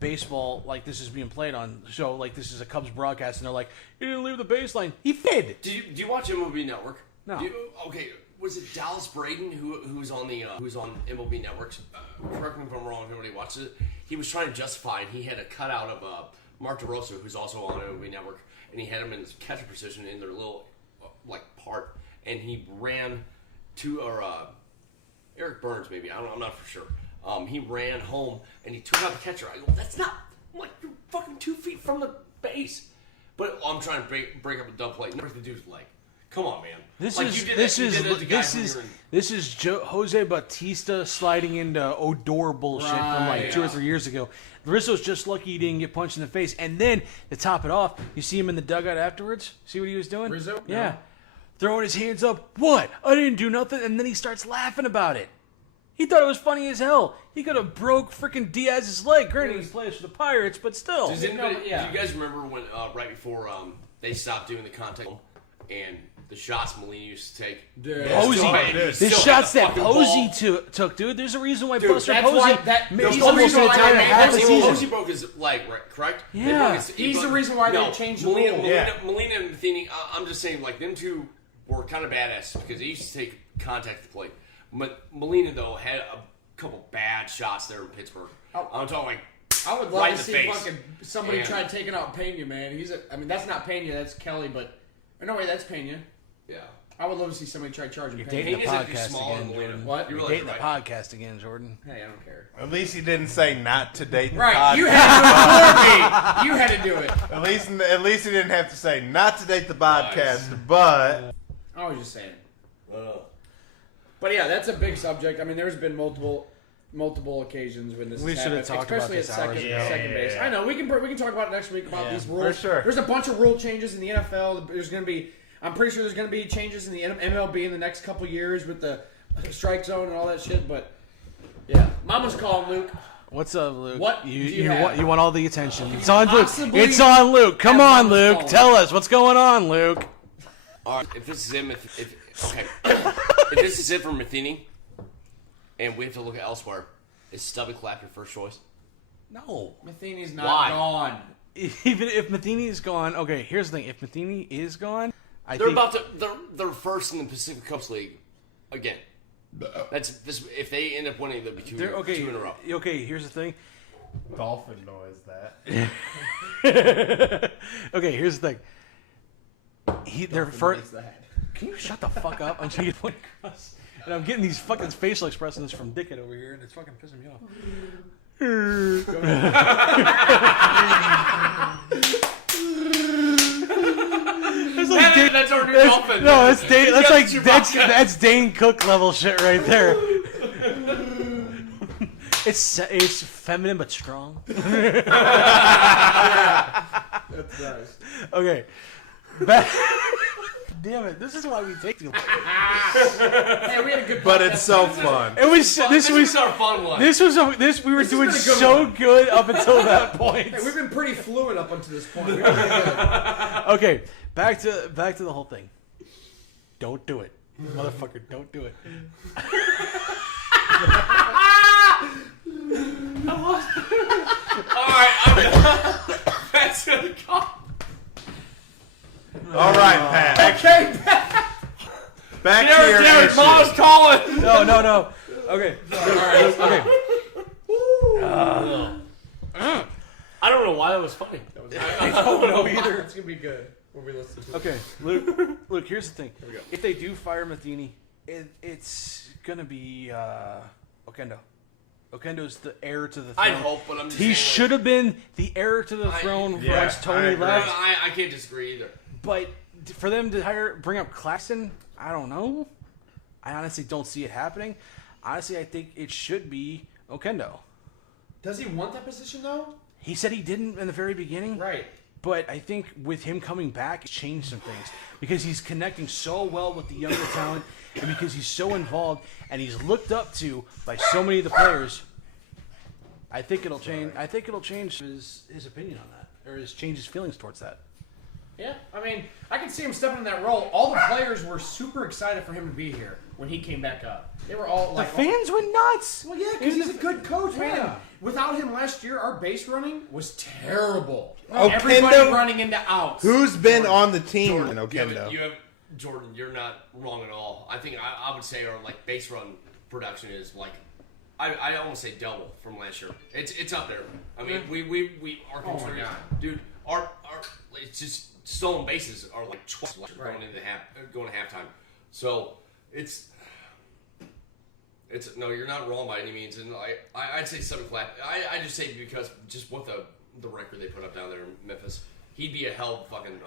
baseball. Like this is being played on, so like this is a Cubs broadcast, and they're like, he didn't leave the baseline. He did. Do you watch MLB Network? No. Okay, was it Dallas Braden who's on MLB Networks? Correct me if I'm wrong. If anybody watches it, he was trying to justify, and he had a cutout of Mark DeRosa, who's also on MLB Network, and he had him in his catcher position in their little part, and he ran to Eric Burns, maybe. I'm not for sure. He ran home and he took out the catcher. I go, that's not you're fucking 2 feet from the base. But I'm trying to break up a dumb play. Break the dude's leg. Come on, man. This is Jose Bautista sliding into Odor bullshit from like 2 or 3 years ago. Rizzo's just lucky he didn't get punched in the face. And then to top it off, you see him in the dugout afterwards. See what he was doing? Rizzo? Yeah. No. Throwing his hands up. What? I didn't do nothing. And then he starts laughing about it. He thought it was funny as hell. He could have broke freaking Diaz's leg. Granted, he plays for the Pirates, but still. Do you guys remember when right before they stopped doing the contact and the shots Molina used to take? Posey. The shots that Posey took, dude. There's a reason why Buster Posey he's almost an entire half a season. Posey broke his leg, right? Correct? Yeah. He's the reason why they changed the rule. Molina and Matheny, I'm just saying, like, them two were kind of badass because they used to take contact at the plate. Molina, though, had a couple bad shots there in Pittsburgh. I'm talking I would love right to see fucking somebody try taking out Pena, man. I mean, that's not Pena, that's Kelly, but no way, that's Pena. Yeah. I would love to see somebody try charging You're Pena. dating the podcast again, Jordan. What? You're dating the podcast again, Jordan. Hey, I don't care. At least he didn't say not to date the Right, podcast. you had to do it. You had to do it. At least he didn't have to say not to date the podcast, but I was just saying. But yeah, that's a big subject. I mean, there's been multiple occasions when this We has should have happened, talked about especially this at hours second ago. base. I know we can talk about it next week about these rules. for sure. There's a bunch of rule changes in the NFL. There's going to be, I'm pretty sure there's going to be changes in the MLB in the next couple years with the strike zone and all that shit. But yeah, Mama's calling, Luke. What's up, Luke? What you want all the attention? It's on Luke. It's on Luke. Come on, Luke. calling. Tell us what's going on, Luke. All right, if this is it, if this is it for Matheny, and we have to look at elsewhere, is Stubby Clapp your first choice? No. Matheny's not Why? gone. Even if Matheny is gone, okay. Here's the thing: if Matheny is gone, They're first in the Pacific Cups League again. That's this. If they end up winning, they'll be two in a row. Okay, here's the thing. dolphin noise that. Okay, here's the thing. They're first. That. Can you shut the fuck up? I'm trying to point across. And I'm getting these fucking facial expressions from Dickhead over here, and it's fucking pissing me off. That's our new dolphin. No, that's Dane Cook level shit right there. It's feminine but strong. That's nice. Okay. Damn it! This is why we take too long. Hey, we had a good. But podcast. it's so fun. It was This was our fun one. We were doing been a good so one. good up until that point. Hey, we've been pretty fluent up until this point. We've been pretty good. Okay, back to the whole thing. Don't do it, motherfucker! Don't do it. All right, that's gonna come. All right, Pat. Okay. Back to your Derek, issue. Mom's calling. No. Okay. Okay. I don't know why that was funny. I don't know either. It's gonna be good. We'll be listening to it. Okay, Luke. Here's the thing. If they do fire Matheny, it's gonna be Okendo. Okendo's the heir to the throne. I'd hope, but I'm just He saying, should have been the heir to the throne yeah, once I Tony agree. left. I can't disagree either. But for them to bring up Claxton, I don't know. I honestly don't see it happening. Honestly, I think it should be Okendo. Does he want that position though? He said he didn't in the very beginning. Right. But I think with him coming back, it's changed some things because he's connecting so well with the younger talent, and because he's so involved and he's looked up to by so many of the players. I think it'll change. I think it'll change his opinion on that, or change his feelings towards that. Yeah, I mean, I can see him stepping in that role. All the players were super excited for him to be here when he came back up. They were all like, the fans went nuts. Well, yeah, because he's a good coach, man. Yeah. And without him last year, our base running was terrible. Oh, Everybody Kendo? running into outs. Who's been on the team? Jordan, No, Kendo. you have Jordan. You're not wrong at all. I think I would say our like base run production is like I almost say double from last year. It's up there. I mean we our Oh my concern is, God. dude. Our it's just stolen bases are like twice Right. going to halftime. So it's no, you're not wrong by any means. And I'd say 7 flat. I just say because just what the record they put up down there in Memphis, he'd be a hell of fucking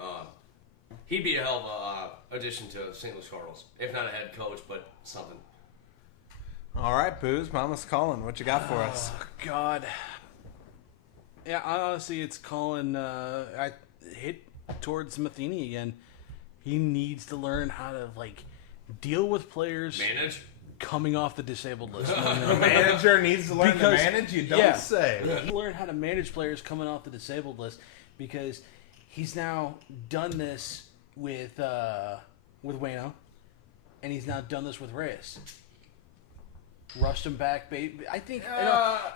addition to St. Louis Cardinals. If not a head coach, but something. All right, Booze. Mama's calling. What you got for us? God. Yeah, honestly, it's calling. I hit towards Matheny again. He needs to learn how to deal with players Manage. coming off the disabled list. The manager needs to learn to manage? You don't say. He learned how to manage players coming off the disabled list because he's now done this with Wayno, and he's now done this with Reyes. Rushed him back, baby. I think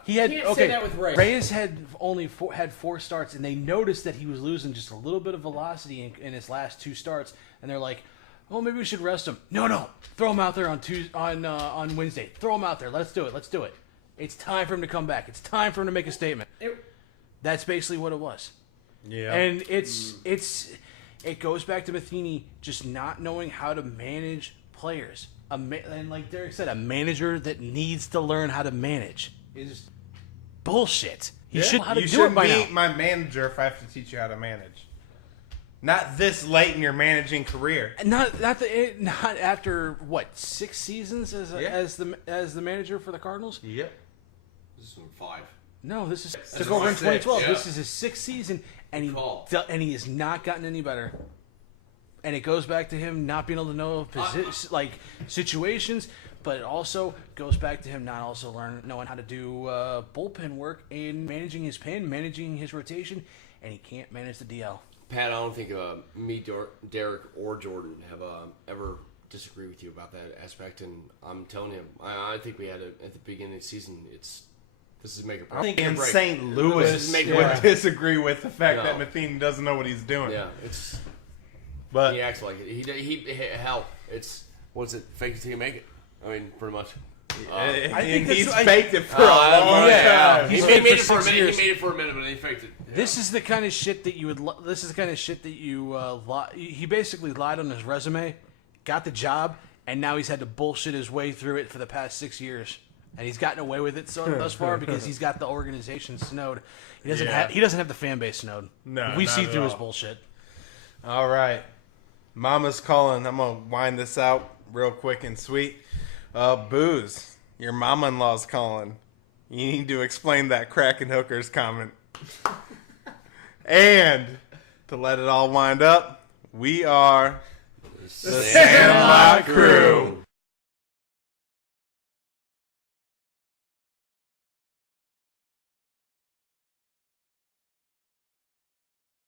he had. Can't say that with Reyes. Reyes had only had 4 starts, and they noticed that he was losing just a little bit of velocity in his last 2 starts, and they're like, "Oh, maybe we should rest him." No, throw him out there on Wednesday. Throw him out there. Let's do it. It's time for him to come back. It's time for him to make a statement. That's basically what it was. Yeah, and it goes back to Matheny just not knowing how to manage players. And like Derek said, a manager that needs to learn how to manage is bullshit. He should know how to do it by now. You shouldn't be my manager if I have to teach you how to manage. Not this late in your managing career. Not after what 6 seasons as the manager for the Cardinals. Yep. This is 5. No, this is That's took over in 2012. Yeah. This is his 6th season, and he has not gotten any better. And it goes back to him not being able to know situations, but it also goes back to him not also knowing how to do bullpen work and managing his pen, managing his rotation, and he can't manage the DL. Pat, I don't think me, Derek, or Jordan have ever disagreed with you about that aspect, and I'm telling you, I think we had it at the beginning of the season. This is make a break. I think in St. Louis would disagree with the fact that Matheny doesn't know what he's doing. Yeah, but he acts like it. He hell, it's what's it? Fake it till you make it. I mean, pretty much. I think he's faked it for a long time. He made it for a minute. He made it for a minute, but then he faked it. Yeah. This is the kind of shit that you would. This is the kind of shit that you. He basically lied on his resume, got the job, and now he's had to bullshit his way through it for the past 6 years, and he's gotten away with it thus far because he's got the organization snowed. He doesn't have. He doesn't have the fan base snowed. No, we not see at through his all. bullshit. All right. Mama's calling. I'm going to wind this out real quick and sweet. Booze, your mama-in-law's calling. You need to explain that cracking hookers comment. And to let it all wind up, we are the Sandlot Crew.